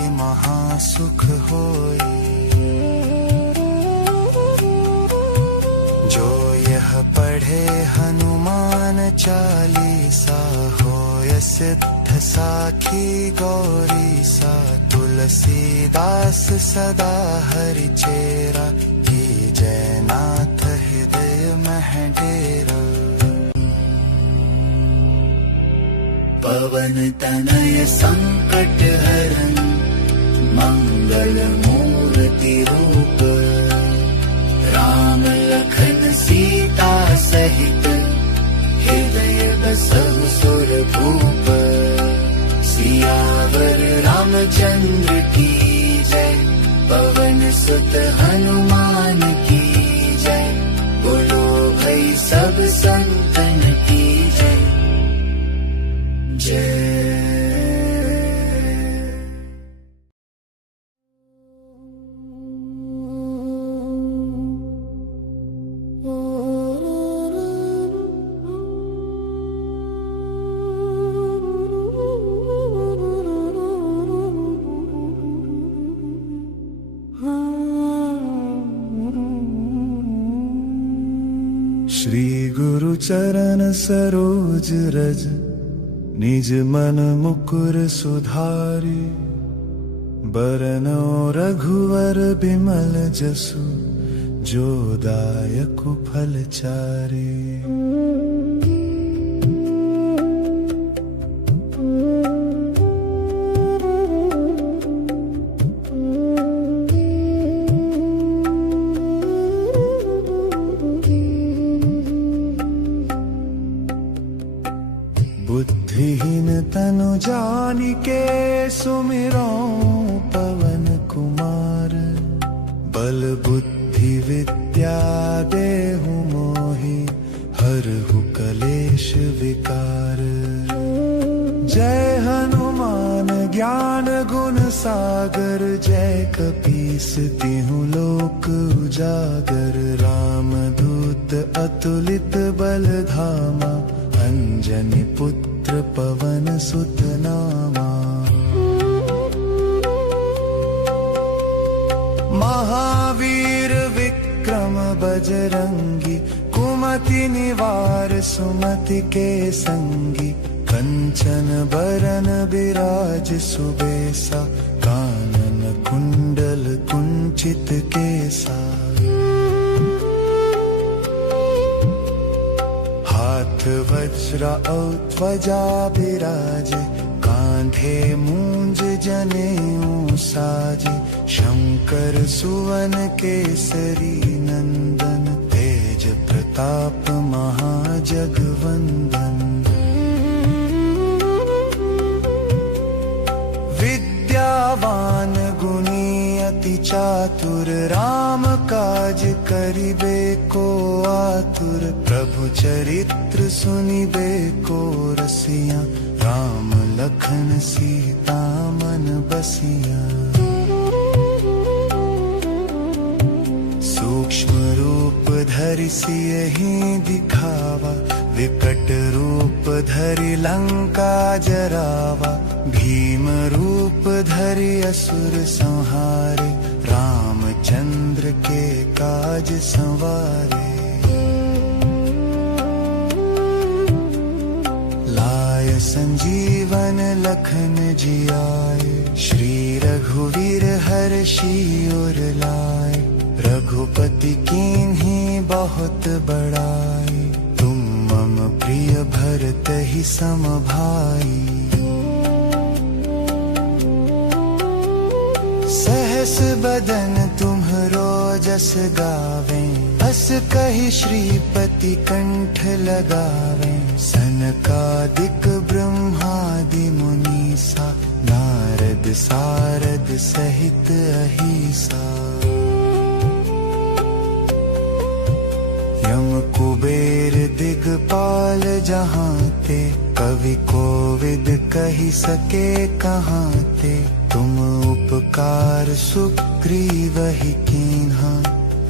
जो यह पढ़े हनुमान चालीसा होय सिद्ध साखी गौरी सा। तुलसीदास सदा हरि चेरा की जयनाथ हृदय मह डेरा। पवन तनय संकट हरन मंगल मूर्ति रूप। राम लखन सीता सहित हृदय बसहु सुरभूप। सियावर रामचंद्र की जय, पवन सुत हनुमान की जय। बोलो भाई सब संतन की जय जय। श्री गुरु चरण सरोज रज, निज मन मुकुर सुधारि। बरनौ रघुवर बिमल जसु, जो दायकु फल चारि। बुद्धिहीन तनु जानिके सुमिरौ पवन कुमार। बल बुद्धि विद्या देहु मोहि, हरहु कलेश विकार। जय हनुमान ज्ञान गुण सागर, जय कपीस तिहु लोक उजागर। रामदूत अतुलित बल धामा, अंजनी पुत्र पवन सुत नामा। महावीर विक्रम बजरंगी, कुमति निवार सुमति के संगी। कंचन बरन बिराज सुबेसा, कानन कुंडल कुंचित केसा। हाथ वज्र औ ध्वजा बिराजे, कांधे मूंज जनेऊ साजे। शंकर सुवन केसरी नंदन, तेज प्रताप महाजगवंदन। विद्यावान गुणी अति चातुर, राम काज करिबे को आतुर। प्रभु चरित्र सुनिबे को रसिया, राम लखन सीता मन बसिया। सूक्ष्म रूप धरि सियहि दिखावा, विकट रूप धरि लंका जरावा। भीम रूप धरि असुर संहारे, रामचंद्र के काज संवारे। लाय संजीवन लखन जियाए, श्री रघुवीर हर्षि उर लाए। रघुपति कीन्ही बहुत बड़ाई, तुम मम प्रिय भरतहि सम भाई। सहस बदन तुम्हरो जस गावे, अस कहि श्रीपति कंठ लगावे। सनकादिक ब्रह्मादि मुनीसा, नारद सारद सहित अहिसा। यम कुबेर दिगपाल जहांते, कवि कोविद कहि सके कहांते। तुम उपकार सुग्रीवहि कीन्हा,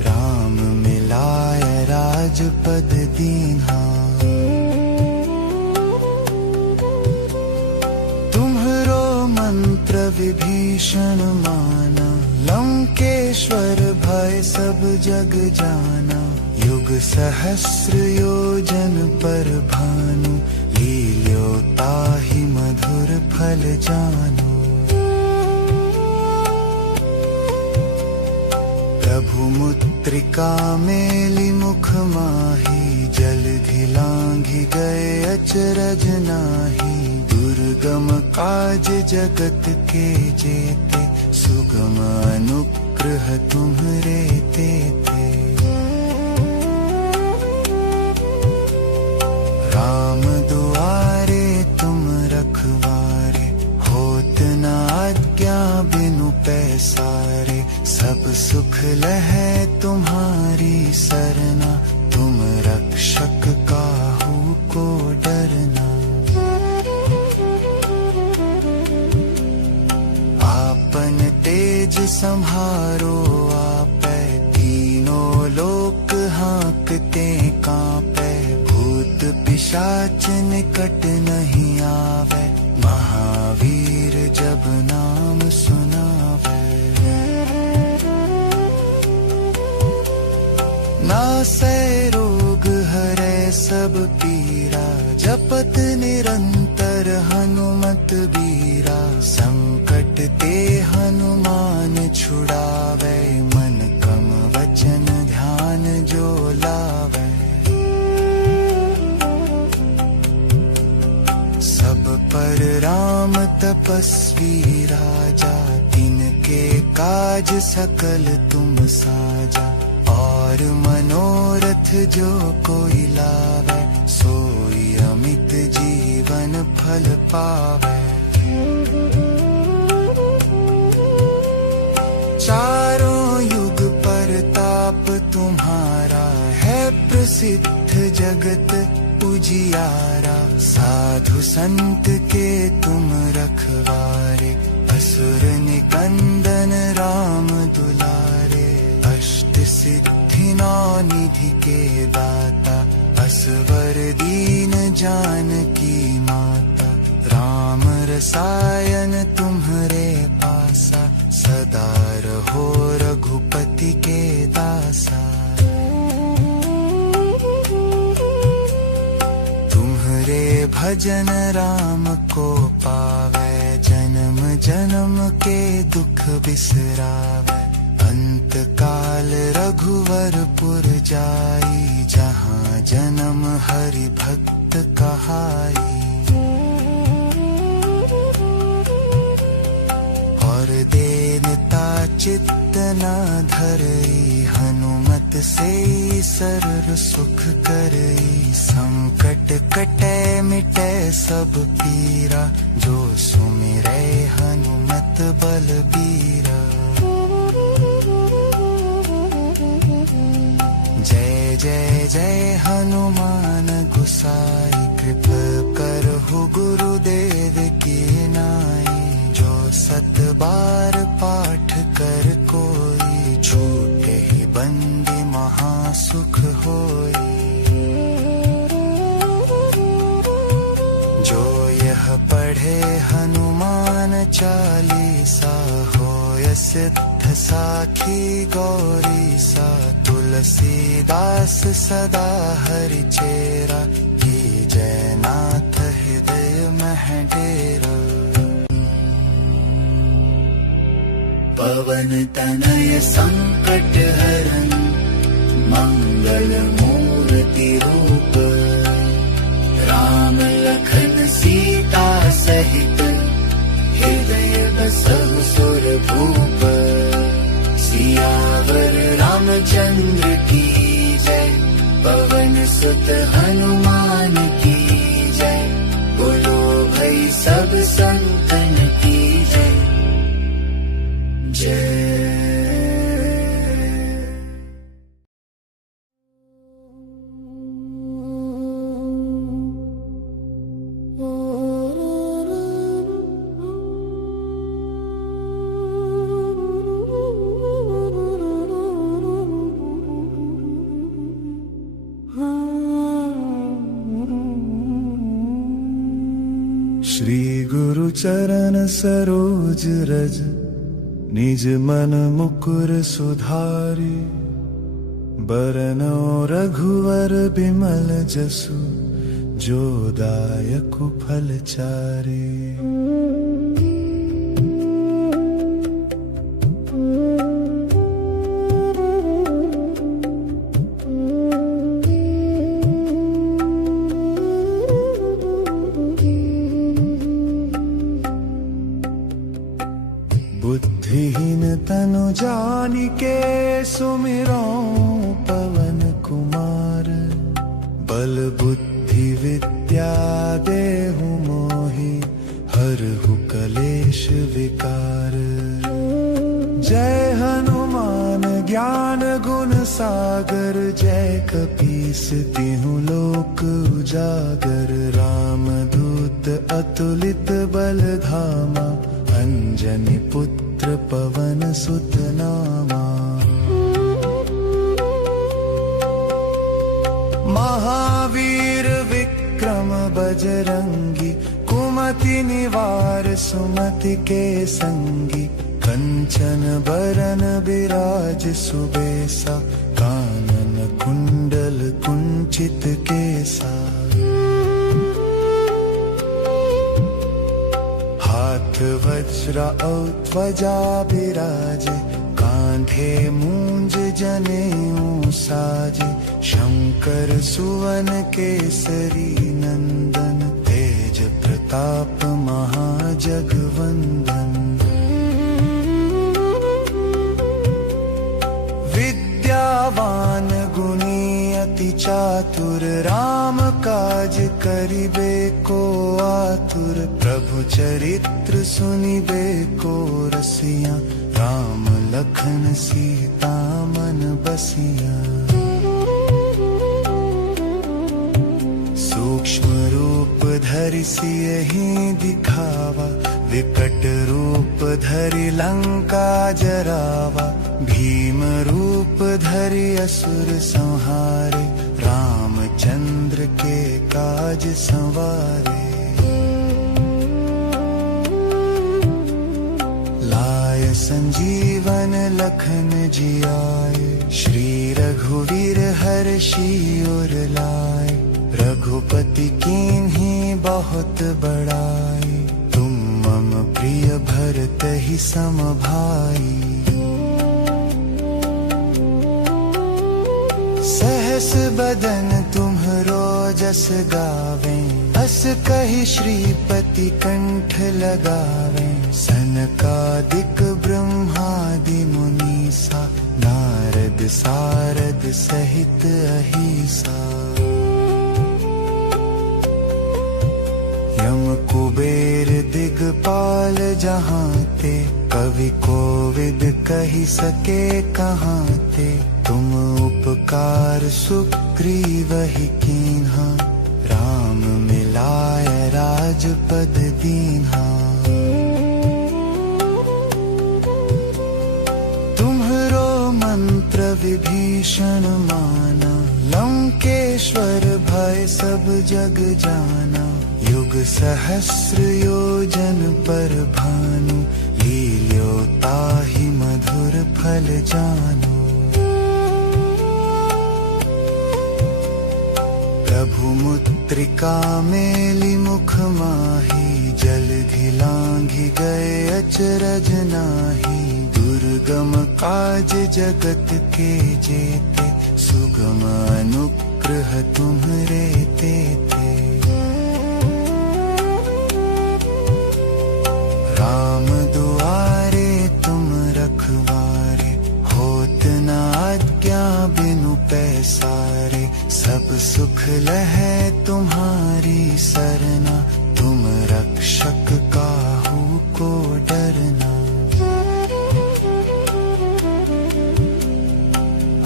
राम मिलाय राजपद दीन्हा। तुम्हरो मंत्र विभीषण माना, लंकेश्वर भय सब जग जाना। युग सहस्र योजन पर भानु, लील्यो ताहि मधुर फल जानु। प्रभु मुद्रिका मेलि मुख माही, जलधि लांघि गए अचरज नाही। दुर्गम काज जगत के जेते, सुगम अनुग्रह तुम्हरे तेते। राम दुआरे तुम रखवारे, होत न आज्ञा बिनु पैसारे। सब सुख लहै तुम्हारी सरना, तुम रक्षक काहू को डरना। आपन तेज सम्हारो आपै, तीनों लोक हाँकते कांपै। भूत पिशाच निकट नहीं आवे, महावीर जब नाम सुनावे। नासै रोग हरै सब पीरा, जपत निरंतर हनुमत बीरा। संकट ते हनुमान छुड़ावे, मन कम वचन ध्यान जो लावे। सब पर राम तपस्वी राजा, तिनके काज सकल तुम साजा। और मनोरथ जो कोई लावे, सोई अमित जीवन फल पावे। चारों युग परताप तुम्हारा, है प्रसिद्ध जगत उजियारा। साधु संत के तुम रखवारे, असुर निकंदन राम दुलारे। अष्ट सिद्धि नौ निधि के दाता, असवर दीन जानकी माता। राम रसायन तुम्हरे पासा, सदा रहो रघुपति के दासा। तुम्हरे भजन राम को पावे, जन्म जन्म के दुख बिसरावे। अंत काल रघुवरपुर जाई, जहाँ जन्म हरि भक्त कहाई। और देनता चित्त न धरई, हनुमत से सर्व सुख करई। संकट कटै मिटै सब पीरा, जो सुमिरै हनुमत बलबीरा। जय जय जय हनुमान गोसाई, कृपा करहु गुरुदेव की नाई। जो सत बार पाठ कर कोई, छूटे ही बंदी महासुख होई। जो यह पढ़े हनुमान चालीसा, होय सिद्ध साखी गौरीसा। तुलसीदास सदा हरि चेरा, की जय नाथ हृदय मह डेरा। पवन तनय संकट हरन, मंगल मूर्ति रूप। राम लखन सीता सहित, हृदय बसहु सुरभूप। सियावर रामचंद्र की जय, पवन सुत हनुमान की जय। बोलो भाई सब संतन की जय जय। श्री गुरु चरण सरोज रज, निज मन मुकुर सुधारि। बरनो रघुवर बिमल जसु, जो दायकु फल चारे। बुद्धिहीन तनु जानिके सुमिरो पवन कुमार, बल बुद्धि विद्या देहु मोहि, हरहु कलेश विकार। जय हनुमान ज्ञान गुण सागर, जय कपीस तिहु लोक उजागर। रामदूत अतुलित बल धामा, अंजनी पुत्र पवन सुत नामा। महावीर विक्रम बजरंगी, कुमति निवार सुमति के संगी। कंचन बरन बिराज सुबेसा, कानन कुंडल कुंचित केसा। हाथ वज्र और ध्वजा बिराजे, कांधे मूंज जनेऊ साजे। शंकर सुवन केसरी नंदन, तेज प्रताप महाजगवंदन। विद्यावान गुणी अति चातुर, राम काज करिबे को आतुर। प्रभु चरित्र सुनिबे को रसिया, राम लखन सीता मन बसिया। सूक्ष्म रूप धरि सियहि दिखावा, विकट रूप धरि लंका जरावा। भीम रूप धरि असुर संहारे, रामचंद्र के काज संवारे। लाय संजीवन लखन जियाए, श्री रघुवीर हर्षि उर लाए। रघुपति कीन्ही बहुत बड़ाई, तुम मम प्रिय भरतहि सम भाई। सहस बदन तुम्हरो जस गावे, हस कहि श्रीपति कंठ लगावे। सनकादिक ब्रह्मादि मुनीसा, नारद सारद सहित अहिसा। यम कुबेर दिगपाल जहांते, कवि कोविद कहि सके कहांते। तुम उपकार सुग्रीवहि कीन्हा, राम मिलाय राजपद दीन्हा। तुम्हरो मंत्र विभीषण माना, लंकेश्वर भय सब जग जाना। युग सहस्र योजन पर भानु, लील्यो ताहि मधुर फल जानु। प्रभु मुद्रिका मेलि मुख माहि, जलधि लांघि गए अचरज नाहि। दुर्गम काज जगत के जेते, सुगम अनुग्रह तुम्हरे तेते। राम दुआरे तुम रखवारे, होत न आज्ञा बिनु पैसारे। सब सुख लहै तुम्हारी सरना, तुम रक्षक काहू को डरना।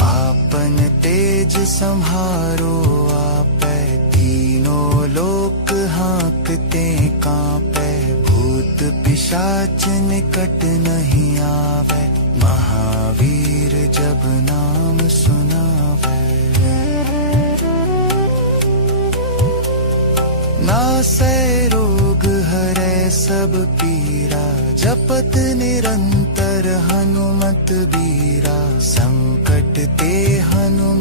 आपन तेज सम्हारो आपै, तीनों लोक हाँकते कांपै। भूत पिशाच निकट नहीं आवे, महावीर जब नाम सुनावे। नासै रोग हरै सब पीरा, जपत निरंतर हनुमत बीरा। संकट ते हनुमत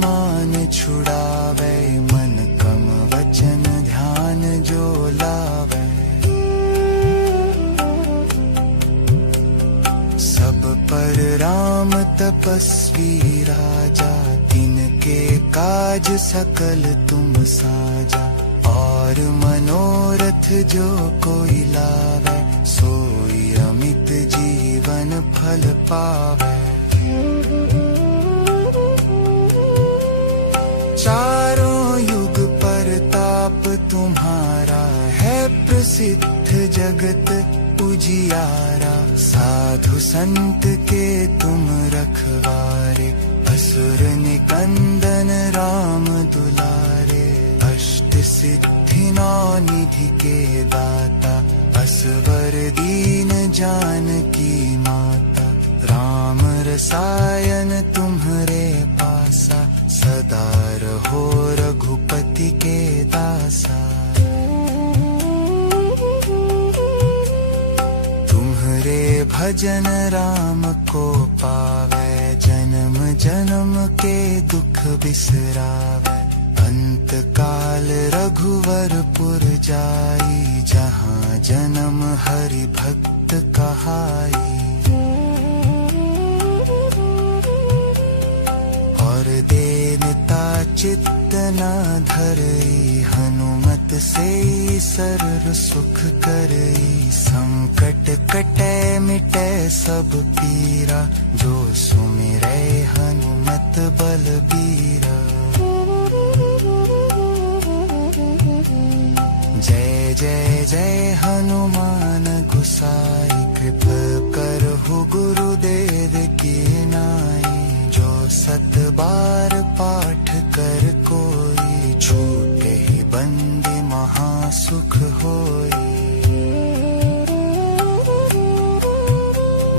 तपस्वी राजा, तिनके काज सकल तुम साजा। और मनोरथ जो कोई लावे, सोई अमित जीवन फल पावे। चारों युग परताप तुम्हारा, है प्रसिद्ध जगत उजियारा। साधु संत के तुम रखवारे, असुर निकंदन राम दुलारे। अष्ट सिद्धि नौ निधि के दाता, असवर दीन जानकी माता। राम रसायन तुम्हरे पासा, सदा रहो रघुपति के दासा। तुम्हरे भजन राम को पावे, जन्म जन्म के दुख बिसरावे। अंत काल रघुवरपुर जाई, जहाँ जन्म हरि भक्त कहाई। और देनता चित्त न धरई, हनुमत से सरल सुख करई। संकट कटे मिटे सब पीरा, जो सुमिरै हनुमत बलबीरा। जय जय जय हनुमान गोसाई, कृपा करहु गुरुदेव की नाई। जो सत बार पाठ कर कोई, छूटे ही बंदी महासुख होई।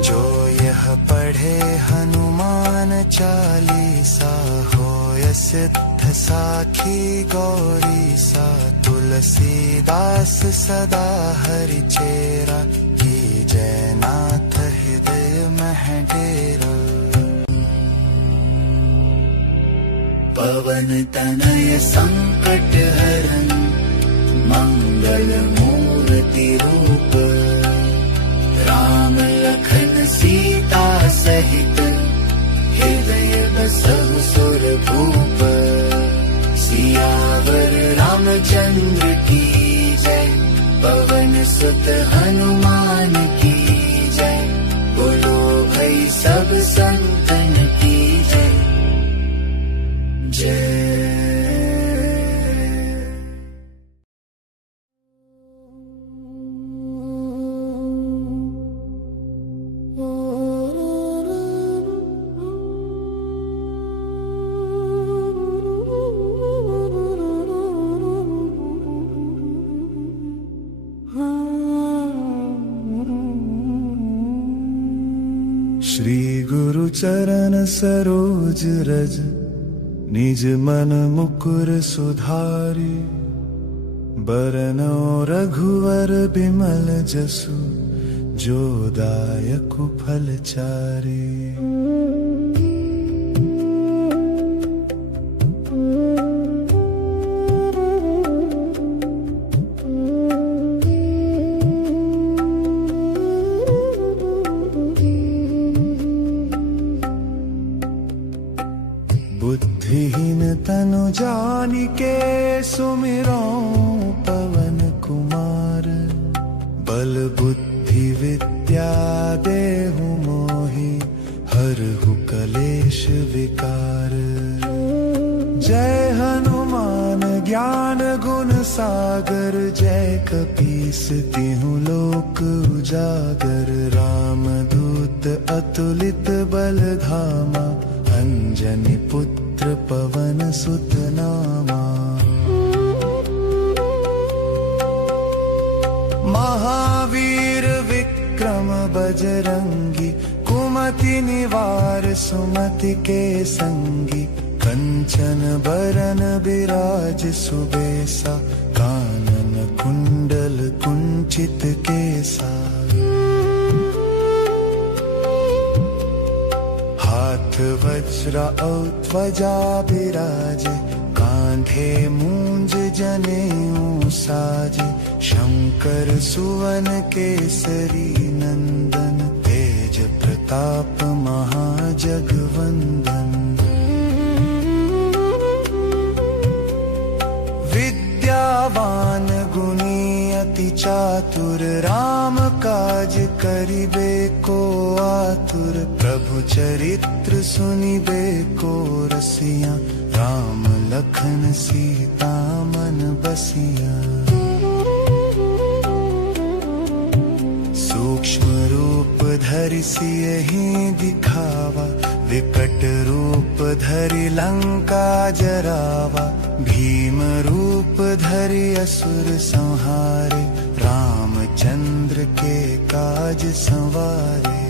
जो यह पढ़े हनुमान चालीसा, होय सिद्ध साखी गौरीसा। तुलसीदास सदा हरि चेरा, की जय नाथ हृदय मह डेरा। पवन तनय संकट हरन, मंगल मूर्ति रूप। राम लखन सीता सहित, हृदय बसहु सुरभूप। सियावर रामचंद्र की जय, पवन सुत हनुमान की जय। बोलो भाई सब संतन की जय जय। श्री गुरु चरण सरोज रज, निज मन मुकुर सुधारि। बरनौ रघुवर बिमल जसु, जो दायकु फल चारि। बुद्धिहीन तनु जानिके, सुमिरौ पवन कुमार। बल बुद्धि विद्या देहु मोहि, हरहु कलेश विकार। जय हनुमान ज्ञान गुण सागर, जय कपीस तिहु लोक उजागर। रामदूत अतुलित बल धामा, अंजनी पुत्र पवन सुत नामा। महावीर विक्रम बजरंगी, कुमति निवार सुमति के संगी। कंचन बरन बिराज सुबेसा, कानन कुंडल कुंचित केसा। हाथ वज्र और ध्वजा बिराजे, कांधे मूंज जनेऊ साजे। शंकर सुवन केसरी नंदन, तेज प्रताप प्रताप महाजगवंदन। विद्यावान गुणी अति चातुर, राम काज करिबे को आतुर। प्रभु चरित्र सुनिबे को रसिया, राम लखन सीता मन बसिया। सूक्ष्म रूप धरि सियहि दिखावा, विकट रूप धरि लंका जरावा। भीम रूप धरि असुर संहारे, रामचंद्र के काज संवारे।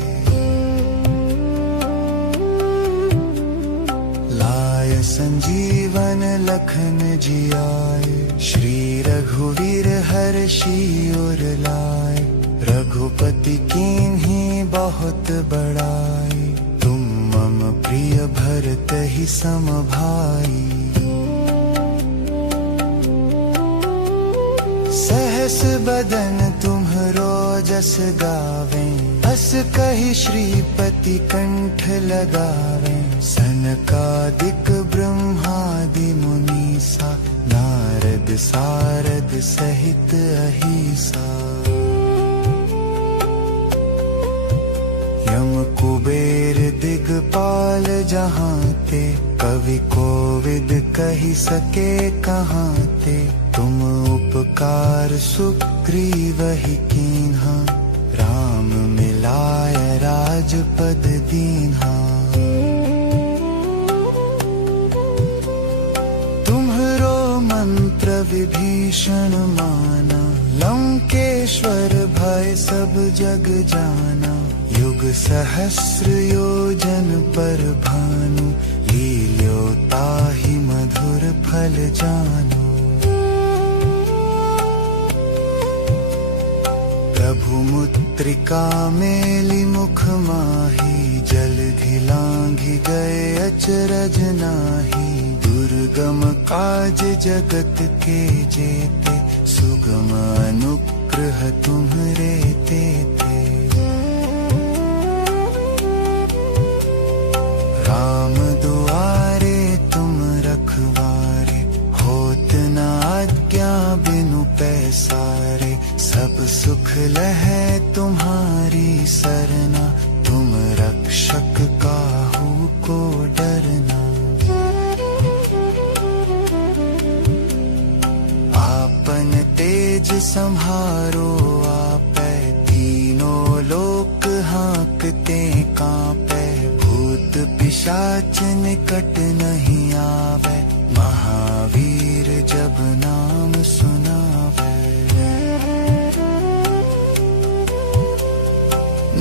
लाय संजीवन लखन जियाए, श्री रघुवीर हर्षि उर लाए। रघुपति कीन्ही बहुत बड़ाई, तुम मम प्रिय भरत ही सम भाई। सहस बदन तुम्हरो जस गावे, अस कहि श्रीपति कंठ लगावे। सनकादिक ब्रह्मादि मुनीसा, नारद सारद सहित अहिसा। यम कुबेर दिगपाल जहाँते, कवि कोविद कहि सके कहाँते। तुम उपकार सुग्रीवहि कीन्हा, राम मिलाय राजपद दीन्हा। तुम्हरो मंत्र विभीषण माना, लंकेश्वर भय सब जग जाना। युग सहस्र योजन पर भानु, लील्यो ताहि मधुर फल जानु। प्रभु मुद्रिका मेलि मुख माही, जलधि लांघि गए अचरज नाही। दुर्गम काज जगत के जेते, सुगम अनुग्रह तुम्हरे तेते। राम दुआरे तुम रखवारे, होत न आज्ञा बिनु पैसारे। सब सुख लहै तुम्हारी सरना, तुम रक्षक काहू को डरना। आपन तेज सम्हारो आपै, तीनों लोक हाँकते कांपै। भूत पिशाच निकट नहीं आवे, महावीर जब नाम सुनावे।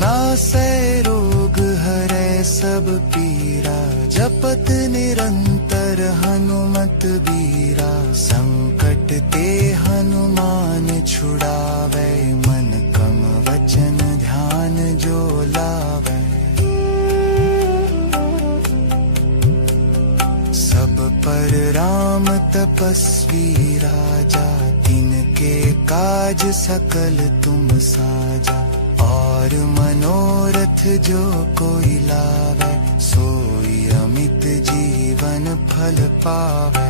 नासै रोग हरै सब पीरा, जपत निरंतर हनुमत बीरा। संकट ते हनुमान छुड़ावे, मन कम वचन ध्यान जो लावे। सब पर राम तपस्वी राजा, तिनके काज सकल तुम साजा। और मनोरथ जो कोई लावे, सोई अमित जीवन फल पावे।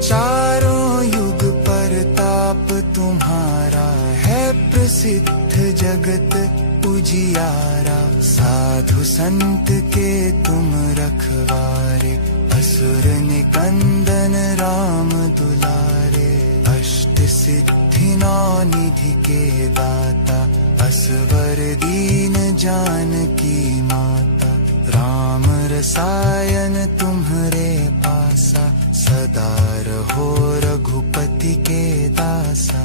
चारों युग परताप तुम्हारा, है प्रसिद्ध जगत उजियारा। साधु संत के तुम रखवारे, असुर निकंदन राम दुलारे। अष्ट सिद्धि नौ निधि के दाता, असवर दीन जानकी माता। राम रसायन तुम्हरे पासा, सदा रहो रघुपति के दासा।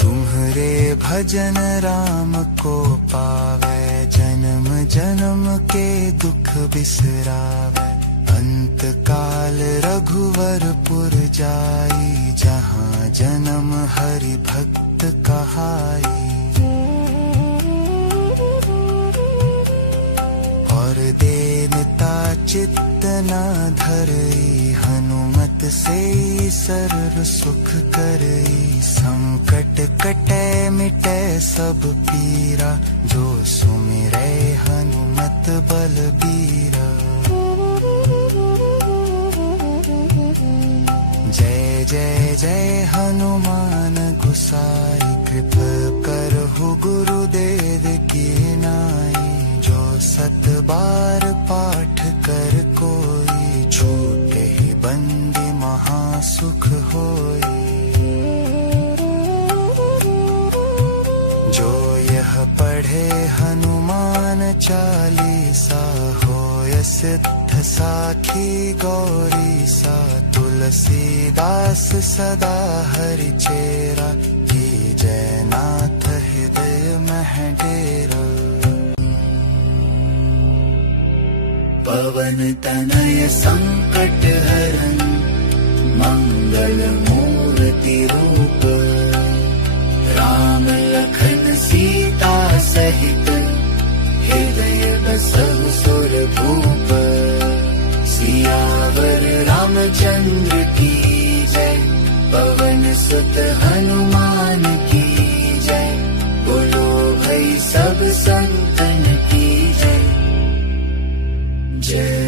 तुम्हरे भजन राम को पावे, जन्म जन्म के दुख बिसरावे। अंत काल रघुवरपुर जाई, जहाँ जन्म हरि भक्त कहाई। और देवता चित्त न धरई, हनुमत से सर्व सुख करई, संकट कटे मिटे सब पीरा, जो सुमिरै हनुमत बलबीरा। जय जय जय हनुमान गोसाई, कृपा करहु गुरुदेव की नाई, जो सत बार पाठ कर कोई, छूटे ही बंदी महासुख होई। जो यह पढ़े हनुमान चालीसा, होय सिद्ध साखी गौरी सा, तुलसीदास सदा हरि चेरा, की जय नाथ हृदय मह डेरा। पवन तनय संकट हरन, मंगल मूर्ति रूप, राम लखन सीता सहित, हृदय बसहु सुरभूप। सियावर रामचंद्र की जय, पवन सुत हनुमान की जय, बोलो भाई सब संतन की जय जय।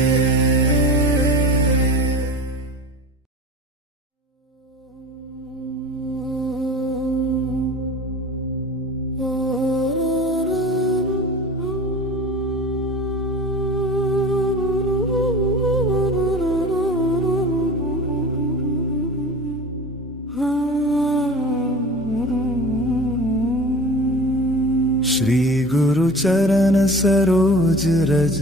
श्री गुरु चरण सरोज रज,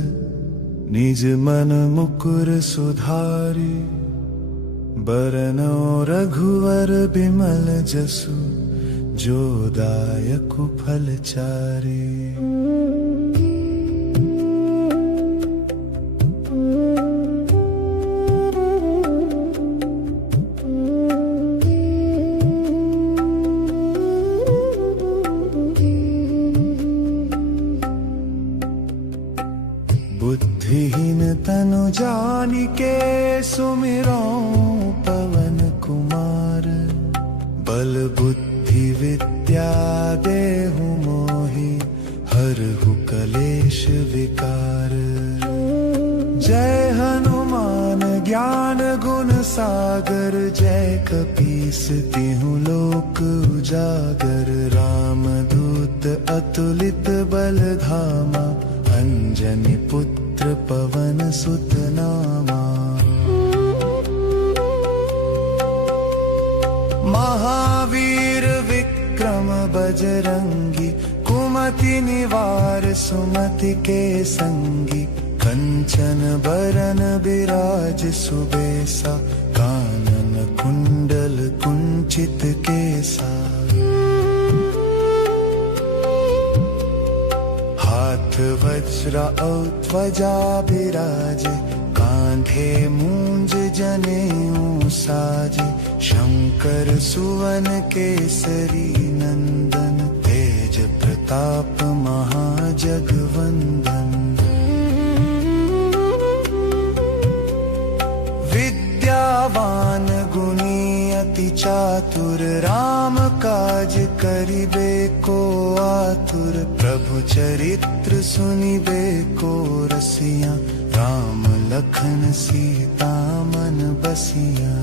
निज मन मुकुर सुधारि, बरनौ रघुवर बिमल जसु, जो दायकु फल चारि। बुद्धिहीन तनु जानिके, सुमिरौ पवन कुमार, बल बुद्धि विद्या देहु मोहि, हरहु कलेश विकार। जय हनुमान ज्ञान गुण सागर, जय कपीस तिहुँ लोक उजागर। रामदूत अतुलित बल धामा, अंजनी पुत्र पवन सुत नामा। महावीर विक्रम बजरंगी, कुमति निवार सुमति के संगी। कंचन बरन बिराज सुबेसा, कानन कुंडल कुंचित केसा। हाथ वज्र और ध्वजा बिराजे, कांधे मूंज जनेऊ साजे। शंकर सुवन केसरी नंदन, तेज प्रताप महाजगवंदन। विद्यावान गुणी अति चातुर, राम काज करिबे को आतुर। प्रभु चरित्र सुनिबे को रसिया, राम लखन सीता मन बसिया।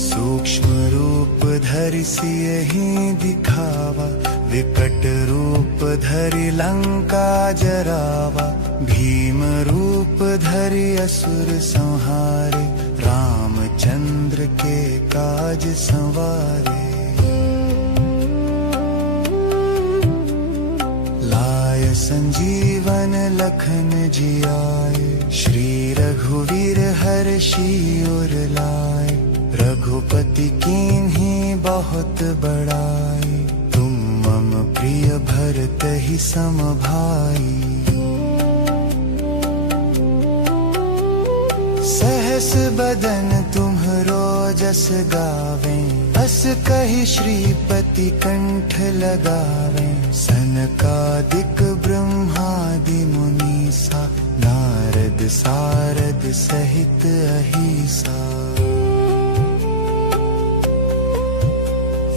सूक्ष्म रूप धरि सियहि दिखावा, विकट रूप धरि लंका जरावा। भीम रूप धरि असुर संहारे, रामचंद्र के काज संवारे। लाय संजीवन लखन जियाए, श्री रघुवीर हर्षि उर लाए। रघुपति कीन्ही बहुत बड़ाई, तुम मम प्रिय भरतहि सम भाई। सहस बदन तुम्हरो जस गावें, अस कहि श्रीपति कंठ लगावें। सनकादिक ब्रह्मादि मुनीसा, नारद सारद सहित अहिसा।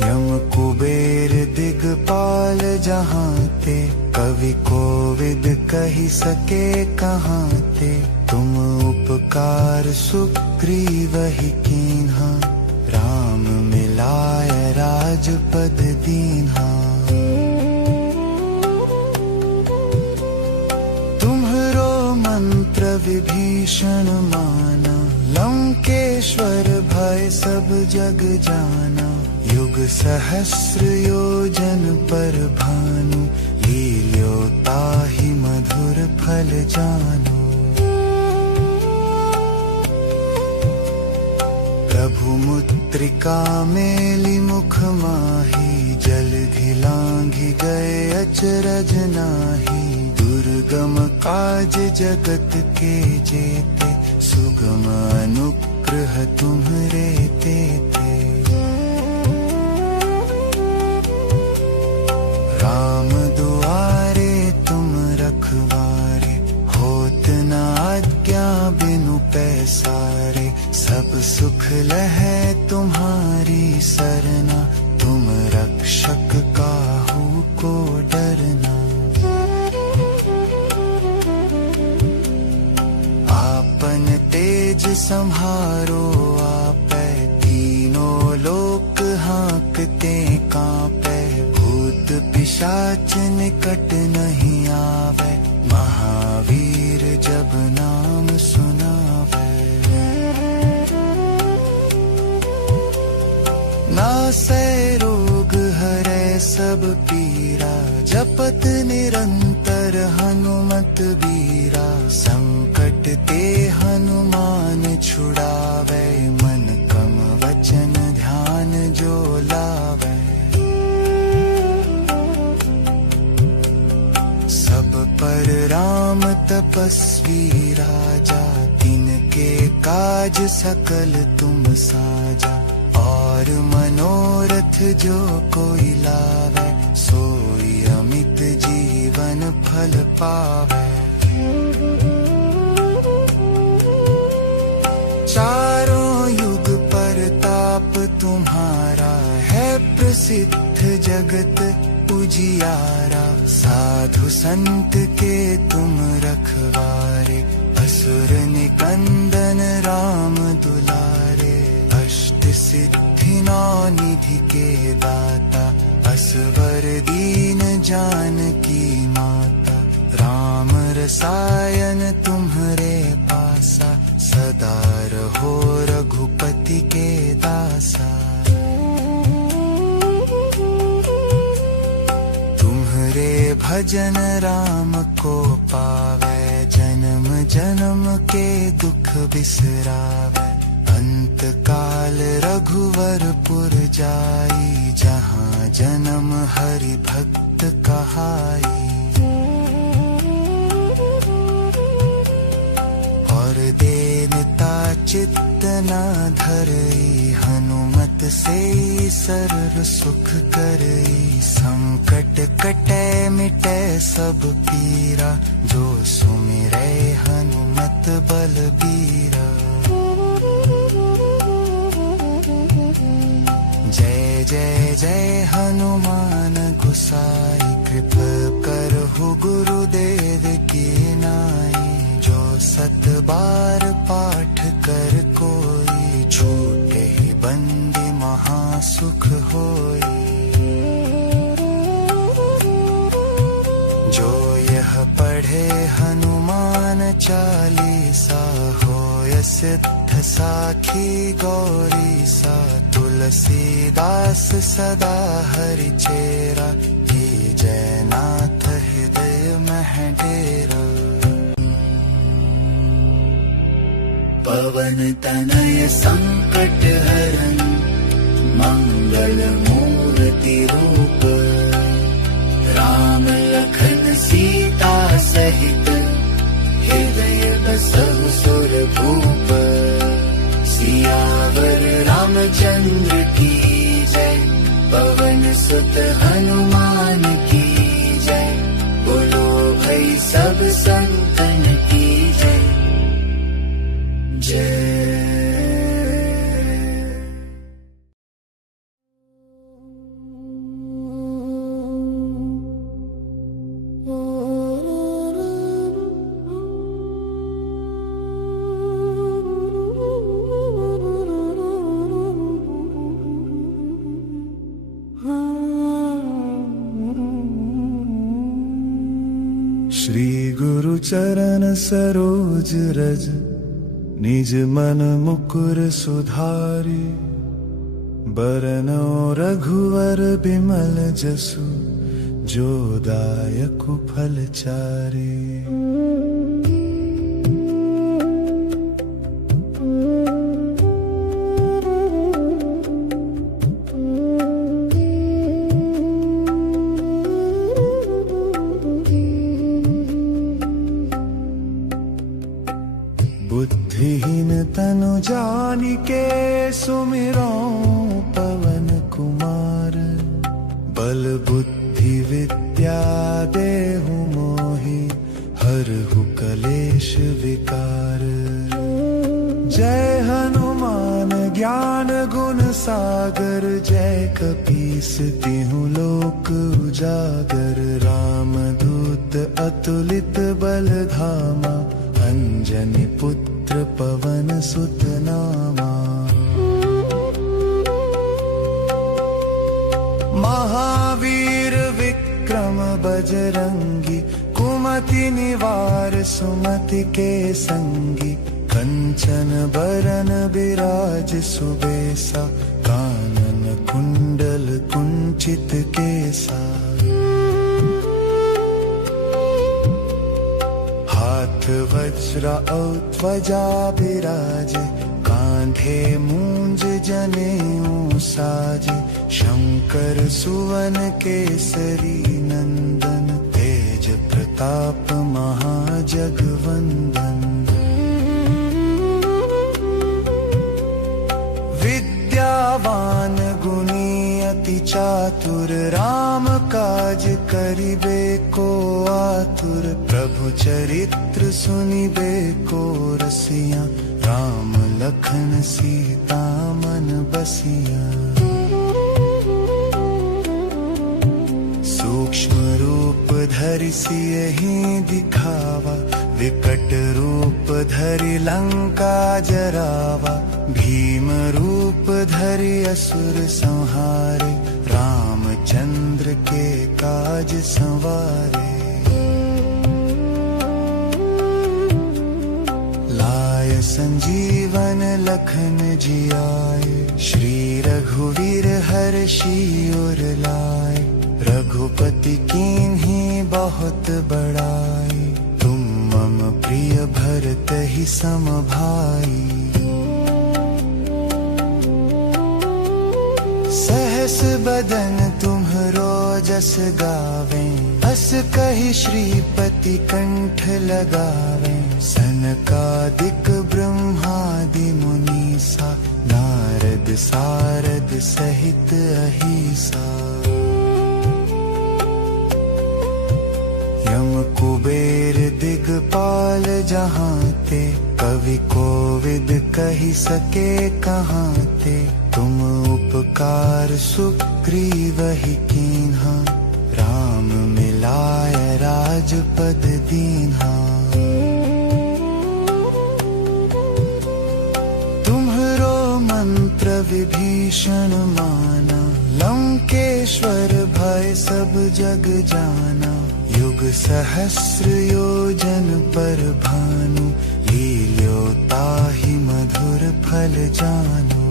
यम कुबेर दिगपाल जहाँ ते, कवि कोविद कही सके कहाँ ते। तुम उपकार सुग्रीव ही कीन्हा, राम मिलाय राजपद दीन्हा। तुम्हरो मंत्र विभीषण माना, लंकेश्वर भय सब जग जाना। युग सहस्र योजन पर भानु, लील्यो ताहि मधुर फल जानु। प्रभु मुद्रिका मेलि मुख माही, जलधि लांघि गए अचरज नाही। दुर्गम काज जगत के जेते, सुगम अनुग्रह तुम्हरे तेते। राम दुआरे तुम रखवारे, होत न आज्ञा बिनु पैसारे। सब सुख लहै तुम्हारी सरना, तुम रक्षक काहू को डरना। आपन तेज सम्हारो आपै, तीनों लोक हाँकते कांपै। भूत पिशाच निकट नहीं आवे, महावीर जब नाम सुनावे। नासै रोग हरै सब पीरा, जपत निरंतर हनुमत बीरा। संकट ते हनुमान छुड़ावे, मन क्रम वचन ध्यान जो लावे। सब पर राम तपस्वी राजा, तिनके काज सकल तुम साजा। और मनोरथ जो कोई लावे, सोई अमित जीवन फल पावे। चारों युग परताप तुम्हारा, है प्रसिद्ध जगत उजियारा। साधु संत के तुम रखवारे, असुर निकंदन राम दुलारे। अष्ट सिद्धि नौ निधि के दाता, असवर दीन जानकी माता। राम रसायन तुम्हरे पासा, सदा रहो रघुपति के दासा। तुम्हरे भजन राम को पावे, जन्म जन्म के दुख बिसरावे। अंत काल रघुवरपुर जाई, जहाँ जन्म हरि भक्त कहाई। और देनता चित्त न धरई, हनुमत से सरल सुख करई। संकट कटै मिटै सब पीरा, जो सुमिरै हनुमत बलबीरा। जय जय जय हनुमान गोसाई, कृपा करहु गुरुदेव की नाई। जो सत बार पाठ कर कोई, छूटे ही बंदी महासुख होई। जो यह पढ़े हनुमान चालीसा, होय सिद्ध साखी गौरीसा। तुलसीदास सदा हरि चेरा, की जयनाथ हृदय मह डेरा। पवन तनय संकट हरन, मंगल मूर्ति रूप। राम लखन सीता सहित, हृदय बसहु सुर भूप। सियावर रामचंद्र की जय, पवन सुत हनुमान की जय। बोलो भाई सब संतन की जय, श्री गुरु चरण सरोज रज निज मन मुकुर सुधारी, बरनौ रघुवर बिमल जसु जो दायकु फलचारी। बुद्धिहीन तनु जानिके सुमिरौ पवन कुमार, बल बुद्धि विद्या देहु मोहि हरहु कलेश विकार। जय हनुमान ज्ञान गुण सागर, जय कपीस तिहु लोक उजागर। रामदूत अतुलित बल धामा, अंजनी पुत्र पवन सुत नामा। महावीर विक्रम बजरंगी, कुमति निवार सुमति के संगी। कंचन बरन बिराज सुबेसा, कानन कुंडल कुंचित केसा। हाथ वज्र औ ध्वजा बिराजे, कांधे मूंज जनेऊ साजे। शंकर सुवन केसरी नंदन, तेज प्रताप महाजगवंदन। विद्यावान गुणी अति चातुर, राम काज करिबे को आतुर। प्रभु चरित्र सुनिबे को रसिया, राम लखन सीता मन बसिया। सूक्ष्म रूप धरि सियहि दिखावा, विकट रूप धरि लंका जरावा। भीम रूप धरि असुर संहारे, रामचंद्र के काज संवारे। लाय संजीवन लखन जियाए, श्री रघुवीर हर्षि उर लाए। रघुपति कीन्ही बहुत बड़ाई, तुम मम प्रिय भरत ही सम भाई। सहस बदन तुम्हरो जस गावे, हस कहि श्रीपति कंठ लगावे। सनकादिक ब्रह्मादि मुनीसा, नारद सारद सहित अहिसा। यम कुबेर दिगपाल जहांते, कवि कोविद कहि सके कहांते। तुम उपकार सुग्रीवहि कीन्हा, राम मिलाय राजपद दीन्हा। तुम्हरो मंत्र विभीषण माना, लंकेश्वर भय सब जग जाना। युग सहस्र योजन पर भानु, लील्यो ताहि मधुर फल जानु।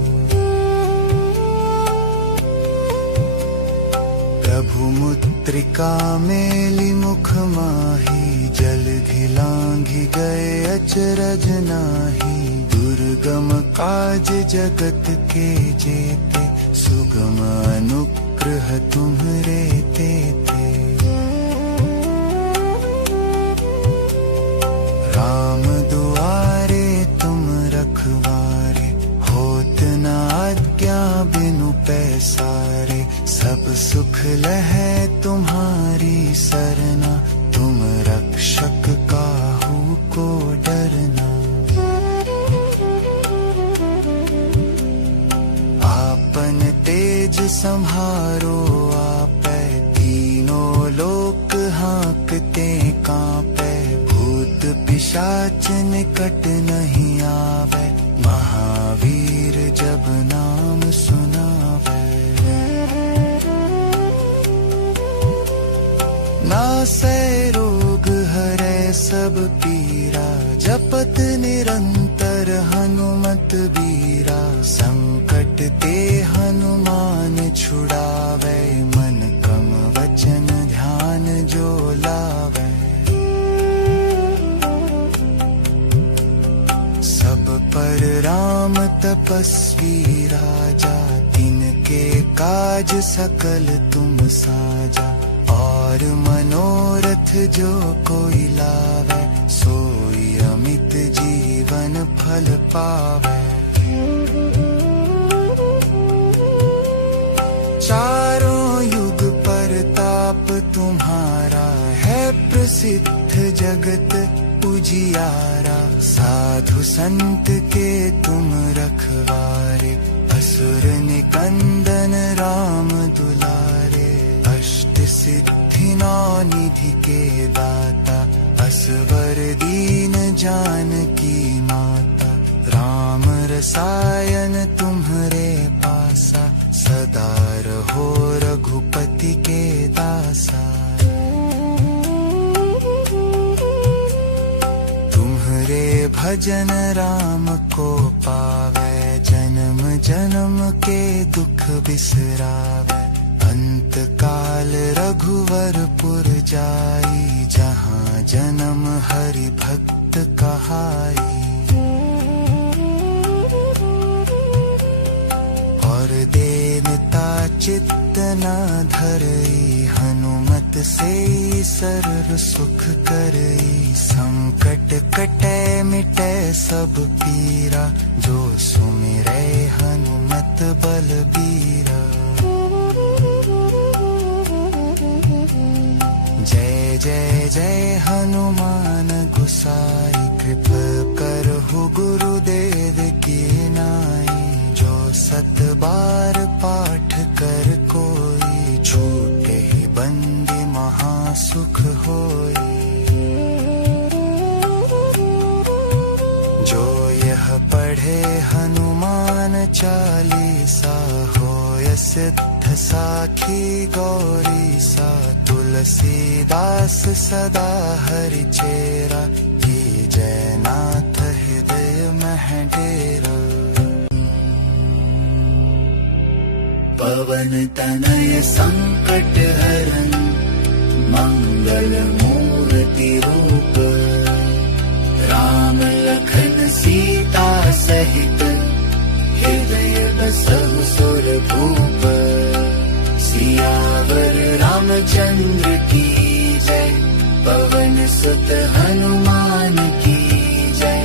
प्रभु मुद्रिका मेलि मुख माहि, जलधि लांघि गए अचरज नाहि। दुर्गम काज जगत के जेते, सुगम अनुग्रह तुम्हरे तेते। राम दुआरे तुम रखवारे, होत न आज्ञा बिनु पैसारे। सब सुख लहै तुम्हारी सरना, तुम रक्षक काहू को डरना। आपन तेज सम्हारो आपै, तीनों लोक हाँकते कांपै। भूत पिशाच निकट नहीं आवे, महावीर जब नाम सुनावे। नासै रोग सब पीरा, जपत निरंतर हनुमत बीरा। संकट ते हनुमान छुड़ावे, मन कम वचन ध्यान जो लावे। सब पर राम तपस्वी राजा, तिनके काज सकल तुम साजा। और मनोरथ जो कोई लावे, सोई अमित जीवन फल पावे। चारों युग परताप तुम्हारा, है प्रसिद्ध जगत उजियारा। साधु संत के तुम रखवारे, असुर निकंदन राम दुलारे। अष्ट सिद्धि नौ निधि के दाता, असवर दीन जानकी माता। राम रसायन तुम्हरे पासा, सदा रहो रघुपति के दासा। तुम्हरे भजन राम को पावे, जन्म जन्म के दुख बिसरावे। अंत काल रघुवरपुर जाई, जहाँ जन्म हरि भक्त कहाई। और देवता चित्त न धरई, हनुमत से सर्व सुख करई। संकट कटे मिटे सब पीरा, जो सुमिरै हनुमत बलबीरा। जय जय जय हनुमान गुसाई, कृपा करहु गुरुदेव की नाई। जो सत बार पाठ कर कोई, छूटे ही बंदी महासुख होई। जो यह पढ़े हनुमान चालीसा, होय सिद्ध साखी गौरी सा। तुलसीदास सदा हरि चेरा, की जय नाथ हृदय मह डेरा। पवन तनय संकट हरन, मंगल मूर्ति रूप। राम लखन सीता सहित, हृदय बसहु सुरभूप। सियावर रामचंद्र की जय, पवन सुत हनुमान की जय।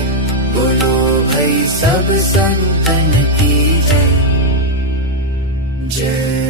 बोलो भाई सब संतन की जय जय।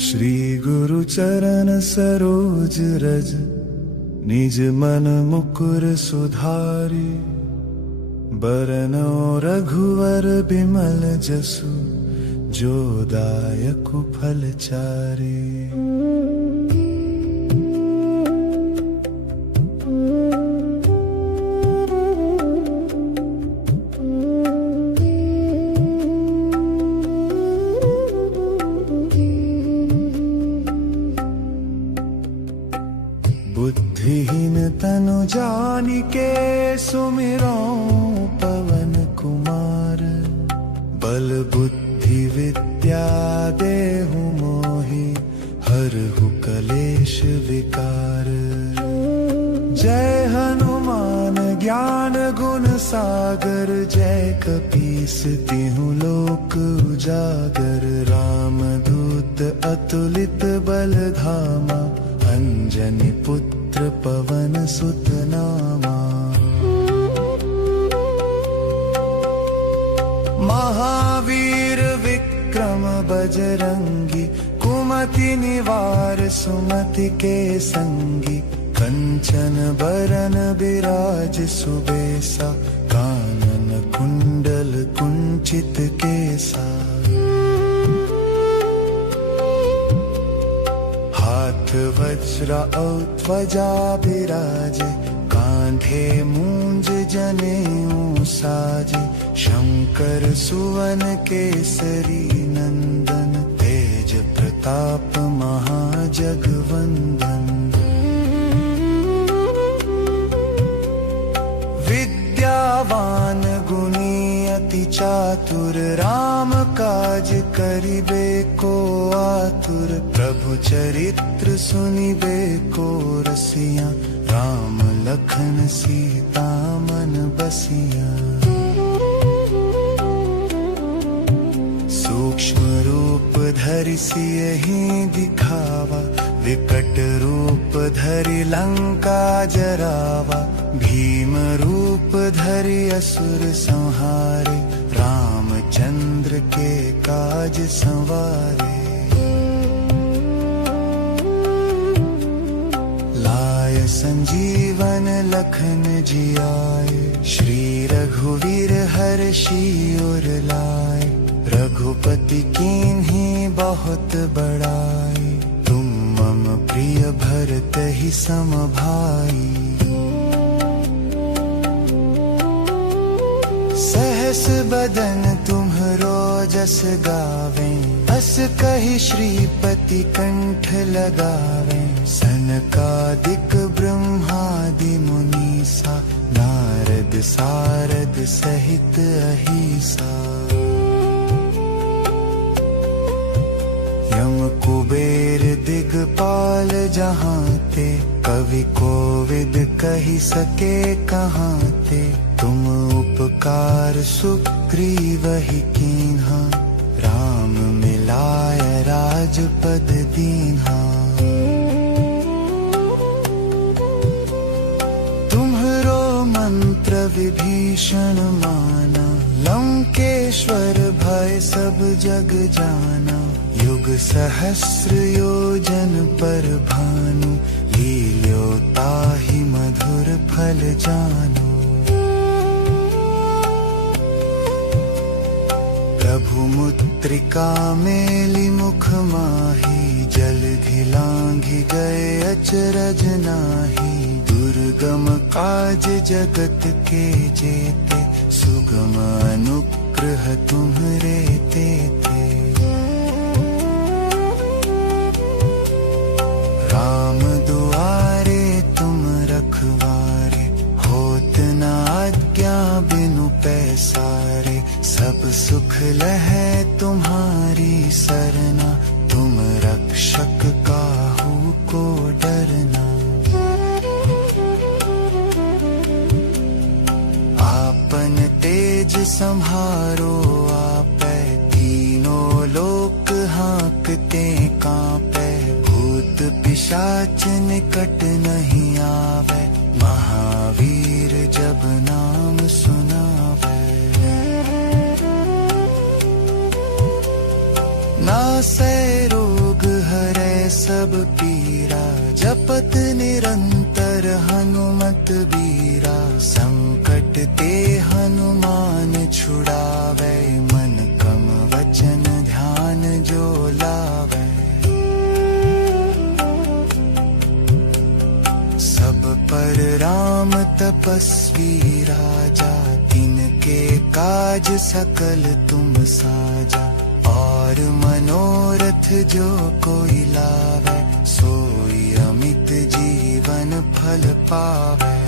श्री गुरु चरण सरोज रज, निज मन मुकुर सुधारि। बरनौ रघुवर बिमल जसु, जो दायकु फल चारि। बुद्धिहीन तनु जानिके, सुमिरौ पवन कुमार। बल बुद्धि विद्या देहु मोहि, हरहु कलेश विकार। जय हनुमान ज्ञान गुण सागर, जय कपीस तिहु लोक उजागर। रामदूत अतुलित बल धामा, अंजनी पुत्र पवन सुत नामा। महावीर विक्रम बजरंगी, कुमति निवार सुमति के संगी। कंचन बरन बिराज सुबेसा, कानन कुंडल कुंचित चित के साथ। हाथ वज्र और ध्वजा बिराजे, कांधे मूंज जनेऊ साजे। शंकर सुवन केसरी नंदन, तेज प्रताप महाजगवंदन। विद्यावान गुणी अति चातुर, राम काज करिबे को आतुर। प्रभु चरित्र सुनिबे को रसिया, राम लखन सीता मन बसिया। सूक्ष्म रूप धरि सियहि दिखावा, विकट रूप धरि लंका जरावा। भीम रूप धरि असुर संहारे, रामचंद्र के काज संवारे। लाय संजीवन लखन जियाए, श्री रघुवीर हर्षि उर लाए। रघुपति कीन्ही बहुत बड़ाई, तुम मम प्रिय भरतहि सम भाई। सहस बदन तुम्हरो जस गावें, अस कहि श्रीपति कंठ लगावें। सनकादिक ब्रह्मादि मुनीसा, नारद सारद सहित अहिसा। यम कुबेर दिगपाल जहांते, कवि कोविद कहि सके कहांते। तुम उपकार सुग्रीवहि कीन्हा, राम मिलाय राजपद दीन्हा। तुम्हरो मंत्र विभीषण माना, लंकेश्वर भय सब जग जाना। युग सहस्र योजन पर भानु, लील्यो ताहि मधुर फल जानु। प्रभु मुद्रिका मेलि मुख माही, जलधि लांघि गए अचरज नाही। दुर्गम काज जगत के जेते, सुगम अनुग्रह तुम्हरे तेते। राम दुआरे तुम रखवारे, होत न आज्ञा बिनु पैसारे। सब सुख लहै तुम्हारी सरना, तुम रक्षक काहू को डरना। आपन तेज सम्हारो आपै, तीनों लोक हाँकते कांपै। भूत पिशाच निकट नहीं आवे, महावीर जब नाम सुनावे। नासै रोग हरै सब पीरा, जपत निरंतर हनुमत बीरा। संकट ते हनुमान छुड़ावे, मन क्रम वचन ध्यान जो लावे। सब पर राम तपस्वी राजा, तिनके काज सकल तुम साजा। और मनोरथ जो कोई लावे, सोई अमित जीवन फल पावे।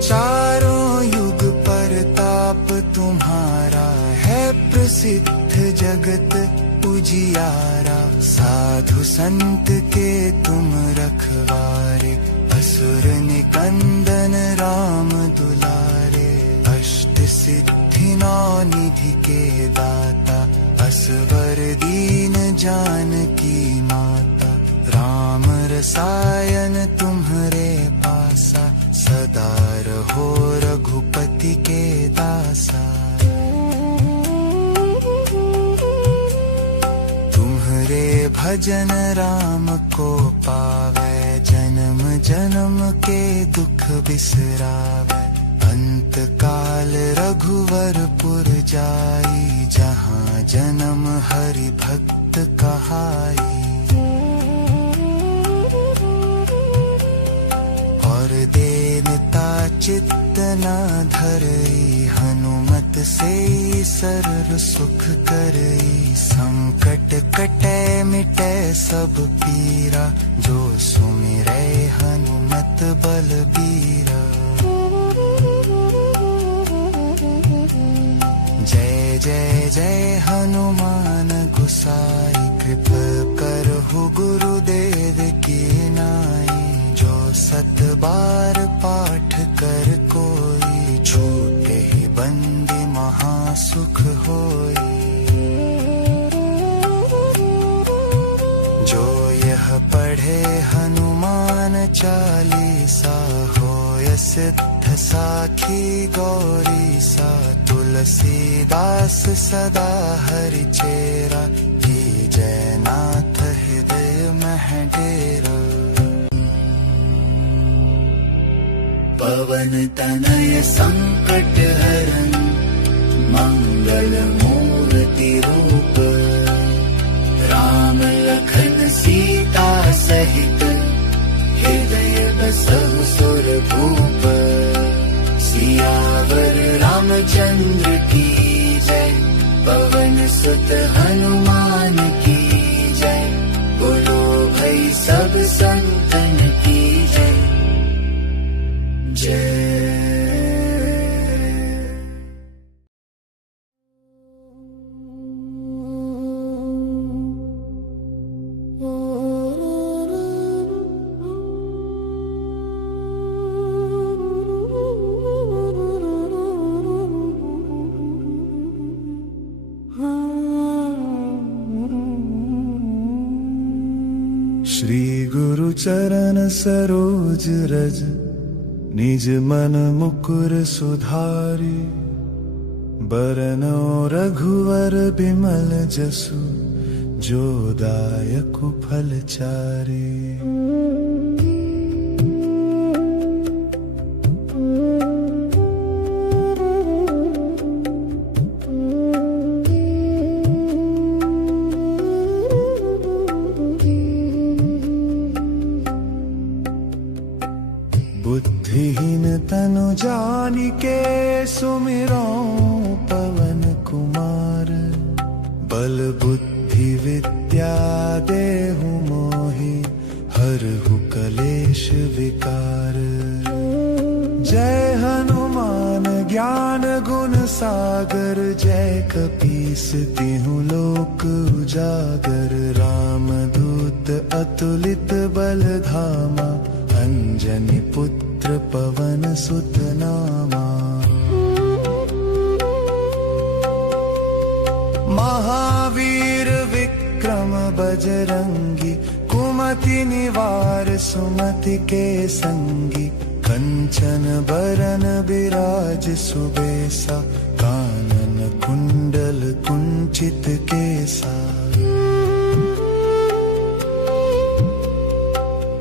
चारों युग परताप तुम्हारा है, प्रसिद्ध जगत उजियारा। साधु संत के तुम रखवारे, असुर निकंदन राम दुलारे। अष्ट सिद्धि नौ निधि के दाता, असवर दीन जानकी माता। राम रसायन तुम्हरे पासा, सदा रहो रघुपति के दासा। तुम्हरे भजन राम को पावे, जन्म जन्म के दुख बिसरावे। अंत काल रघुवरपुर जाई, जहाँ जन्म हरि भक्त कहाई। और देनता चित्त न धरई, हनुमत से सरल सुख करई। संकट कटे मिटे सब पीरा, जो सुमिरै हनुमत बलबीरा। जय जय जय हनुमान गोसाई, कृपा करहु गुरुदेव की नाई। जो सत बार पाठ कर कोई, छूटे ही बंदी महासुख होई। जो यह पढ़े हनुमान चालीसा, होय सिद्ध साखी गौरीसा। तुलसीदास सदा हरि चेरा, की जय नाथ हृदय मह डेरा। पवन तनय संकट हरन, मंगल मूर्ति रूप। राम लखन सीता सहित, हृदय बसहु सुरभूप। सियावर रामचंद्र की जय, पवन सुत हनुमान की जय। बोलो भाई सब संतन की जय जय। श्री गुरु चरण सरोज रज, निज मन मुकुर सुधारी। बरनौ रघुवर बिमल जसु, जो दायकु फल चारी। बुद्धिहीन तनु जानिके, सुमिरौ पवन कुमार। बल बुद्धि विद्या देहु मोहि, हरहु कलेश विकार। जय हनुमान ज्ञान गुण सागर, जय कपीस तिहु लोक उजागर। रामदूत अतुलित बल धामा, अंजनी पुत्र पवन सुत नामा। महावीर विक्रम बजरंगी, कुमति निवार सुमति के संगी। कंचन बरन बिराज सुबेसा, कानन कुंडल कुंचित केसा।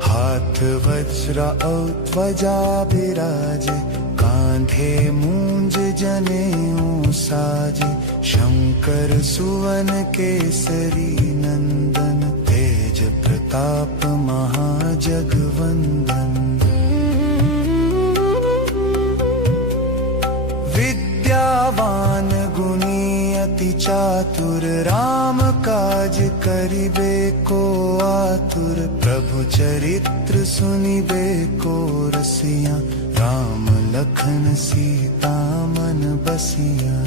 हाथ वज्र और ध्वजा बिराजे, कांधे मूंज जनेऊ साजे। शंकर सुवन केसरी नंदन, तेज प्रताप महाजगवंदन। विद्यावान गुणी अति चातुर, राम काज करिबे को आतुर। प्रभु चरित्र सुनिबे को रसिया, राम लखन सीता मन बसिया।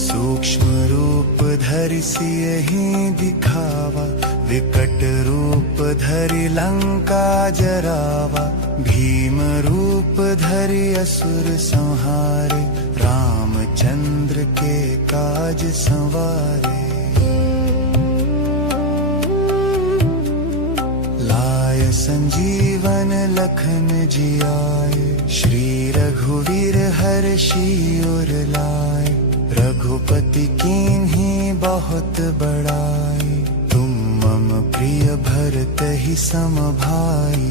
सूक्ष्म रूप धरि सियहि दिखावा, विकट रूप धरि लंका जरावा। भीम रूप धरि असुर संहारे, रामचंद्र के काज संवारे। लाय संजीवन लखन जियाए, श्री रघुवीर हर्षि उर लाए। रघुपति कीन्ही बहुत बड़ाई, तुम मम प्रिय भरत ही सम भाई।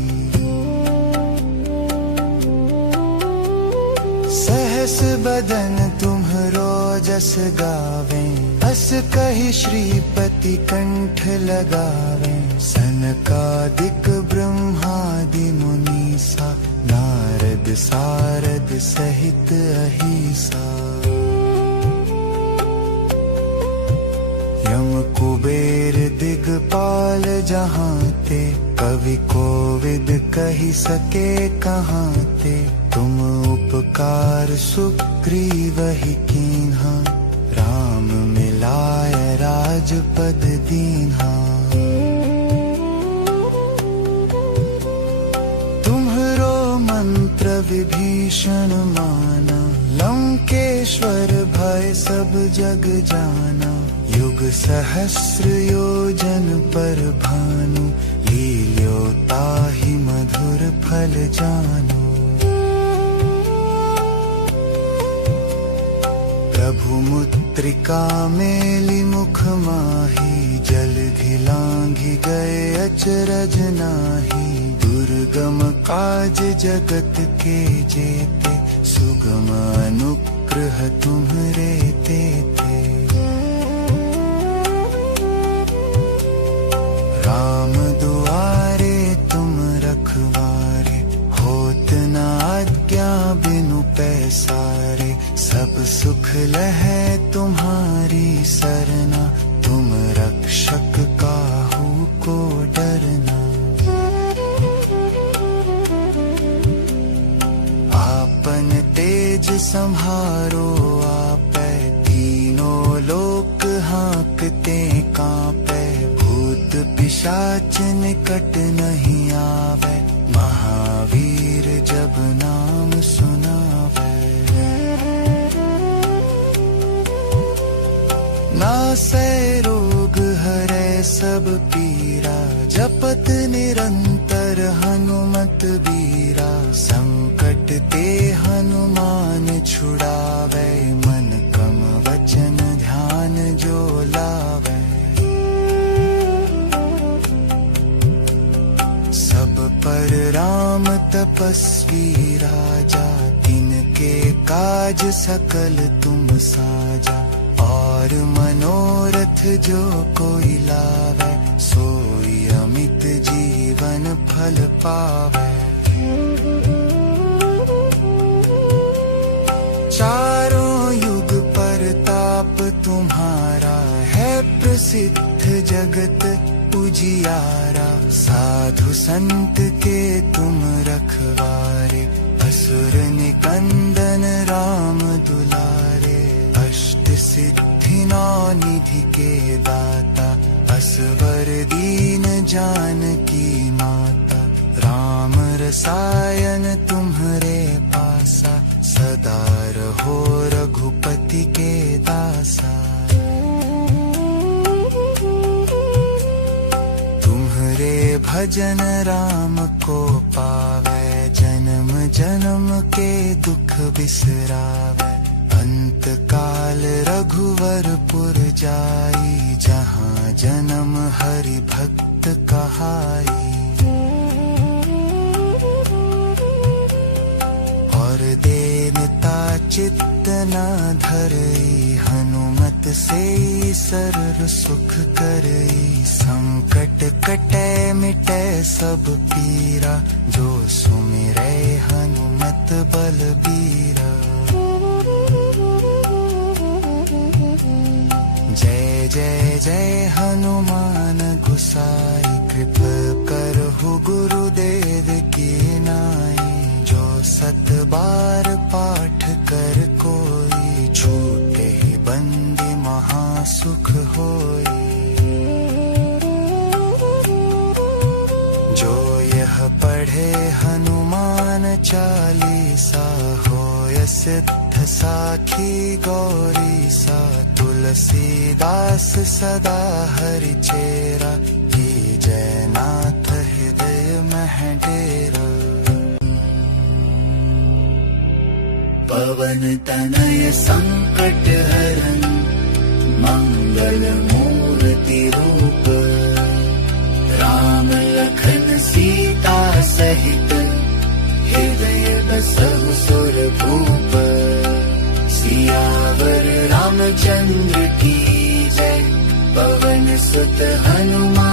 बदन तुम्हरो जस गावे, अस कहि श्रीपति कंठ लगावे। सनकादिक ब्रह्मादि मुनीसा, नारद सारद सहित अहिसा। यम कुबेर दिगपाल जहाँ ते, कवि कोविद कहि सके कहाँ ते। तुम उपकार सुग्रीवहि कीन्हा, राम मिलाय राजपद दीन्हा। तुम्हरो मंत्र विभीषण माना, लंकेश्वर भय सब जग जाना। युग सहस्र योजन पर भानु, लील्यो ताहि मधुर फल जानु। प्रभु मुद्रिका मेलि मुख माही, जलधि लांघि गए अचरज नाही। दुर्गम काज जगत के जेते, सुगम अनुग्रह तुम्हरे तेते। राम दुआरे तुम रखवारे, होत न आज्ञा बिनु पैसारे। सब सुख लहै तुम्हारी सरना, तुम रक्षक काहू को डरना। आपन तेज सम्हारो आपै, तीनों लोक हाँकते कांपै। भूत पिशाच निकट नहीं आवे, महावीर जब नाम सुनावे। नासै रोग हरै सब पीरा, जपत निरंतर हनुमत बीरा। संकट ते हनुमान छुड़ावे, मन कम वचन ध्यान जो लावे। सब पर राम तपस्वी राजा, तिनके काज सकल तुम साजा। और मनोरथ जो कोई लावे, सोई अमित जीवन फल पावे। चारों युग परताप तुम्हारा, है प्रसिद्ध जगत उजियारा। साधु संत के तुम रखवारे, असुर निकंदन राम दुलारे। अष्ट सिद्धि नौ निधि के दाता, असवर दीन जानकी माता। राम रसायन तुम्हरे पासा, सदा रहो रघुपति के दासा। तुम्हरे भजन राम को पावे, जन्म जन्म के दुख बिसरावे। अंत काल रघुवरपुर जाई, जहाँ जन्म हरि भक्त कहाई। और देनता चित्त न धरई, हनुमत से सरल सुख करई। संकट कटै मिटै सब पीरा, जो सुमिरै हनुमत बलबीरा। जय जय जय हनुमान गोसाई, कृपा करहु गुरुदेव की नाई। जो सत बार पाठ कर कोई, छूटे ही बंदी महासुख होई। जो यह पढ़े हनुमान चालीसा, होय सिद्ध साखी गौरी सा। तुलसीदास सदा हरि चेरा, की जय नाथ हृदय मह डेरा। पवन तनय संकट हरन, मंगल मूर्ति रूप। राम लखन सीता सहित, हृदय बसहु सुरभूप। सियावर रामचंद्र की जय। पवन सुत हनुमान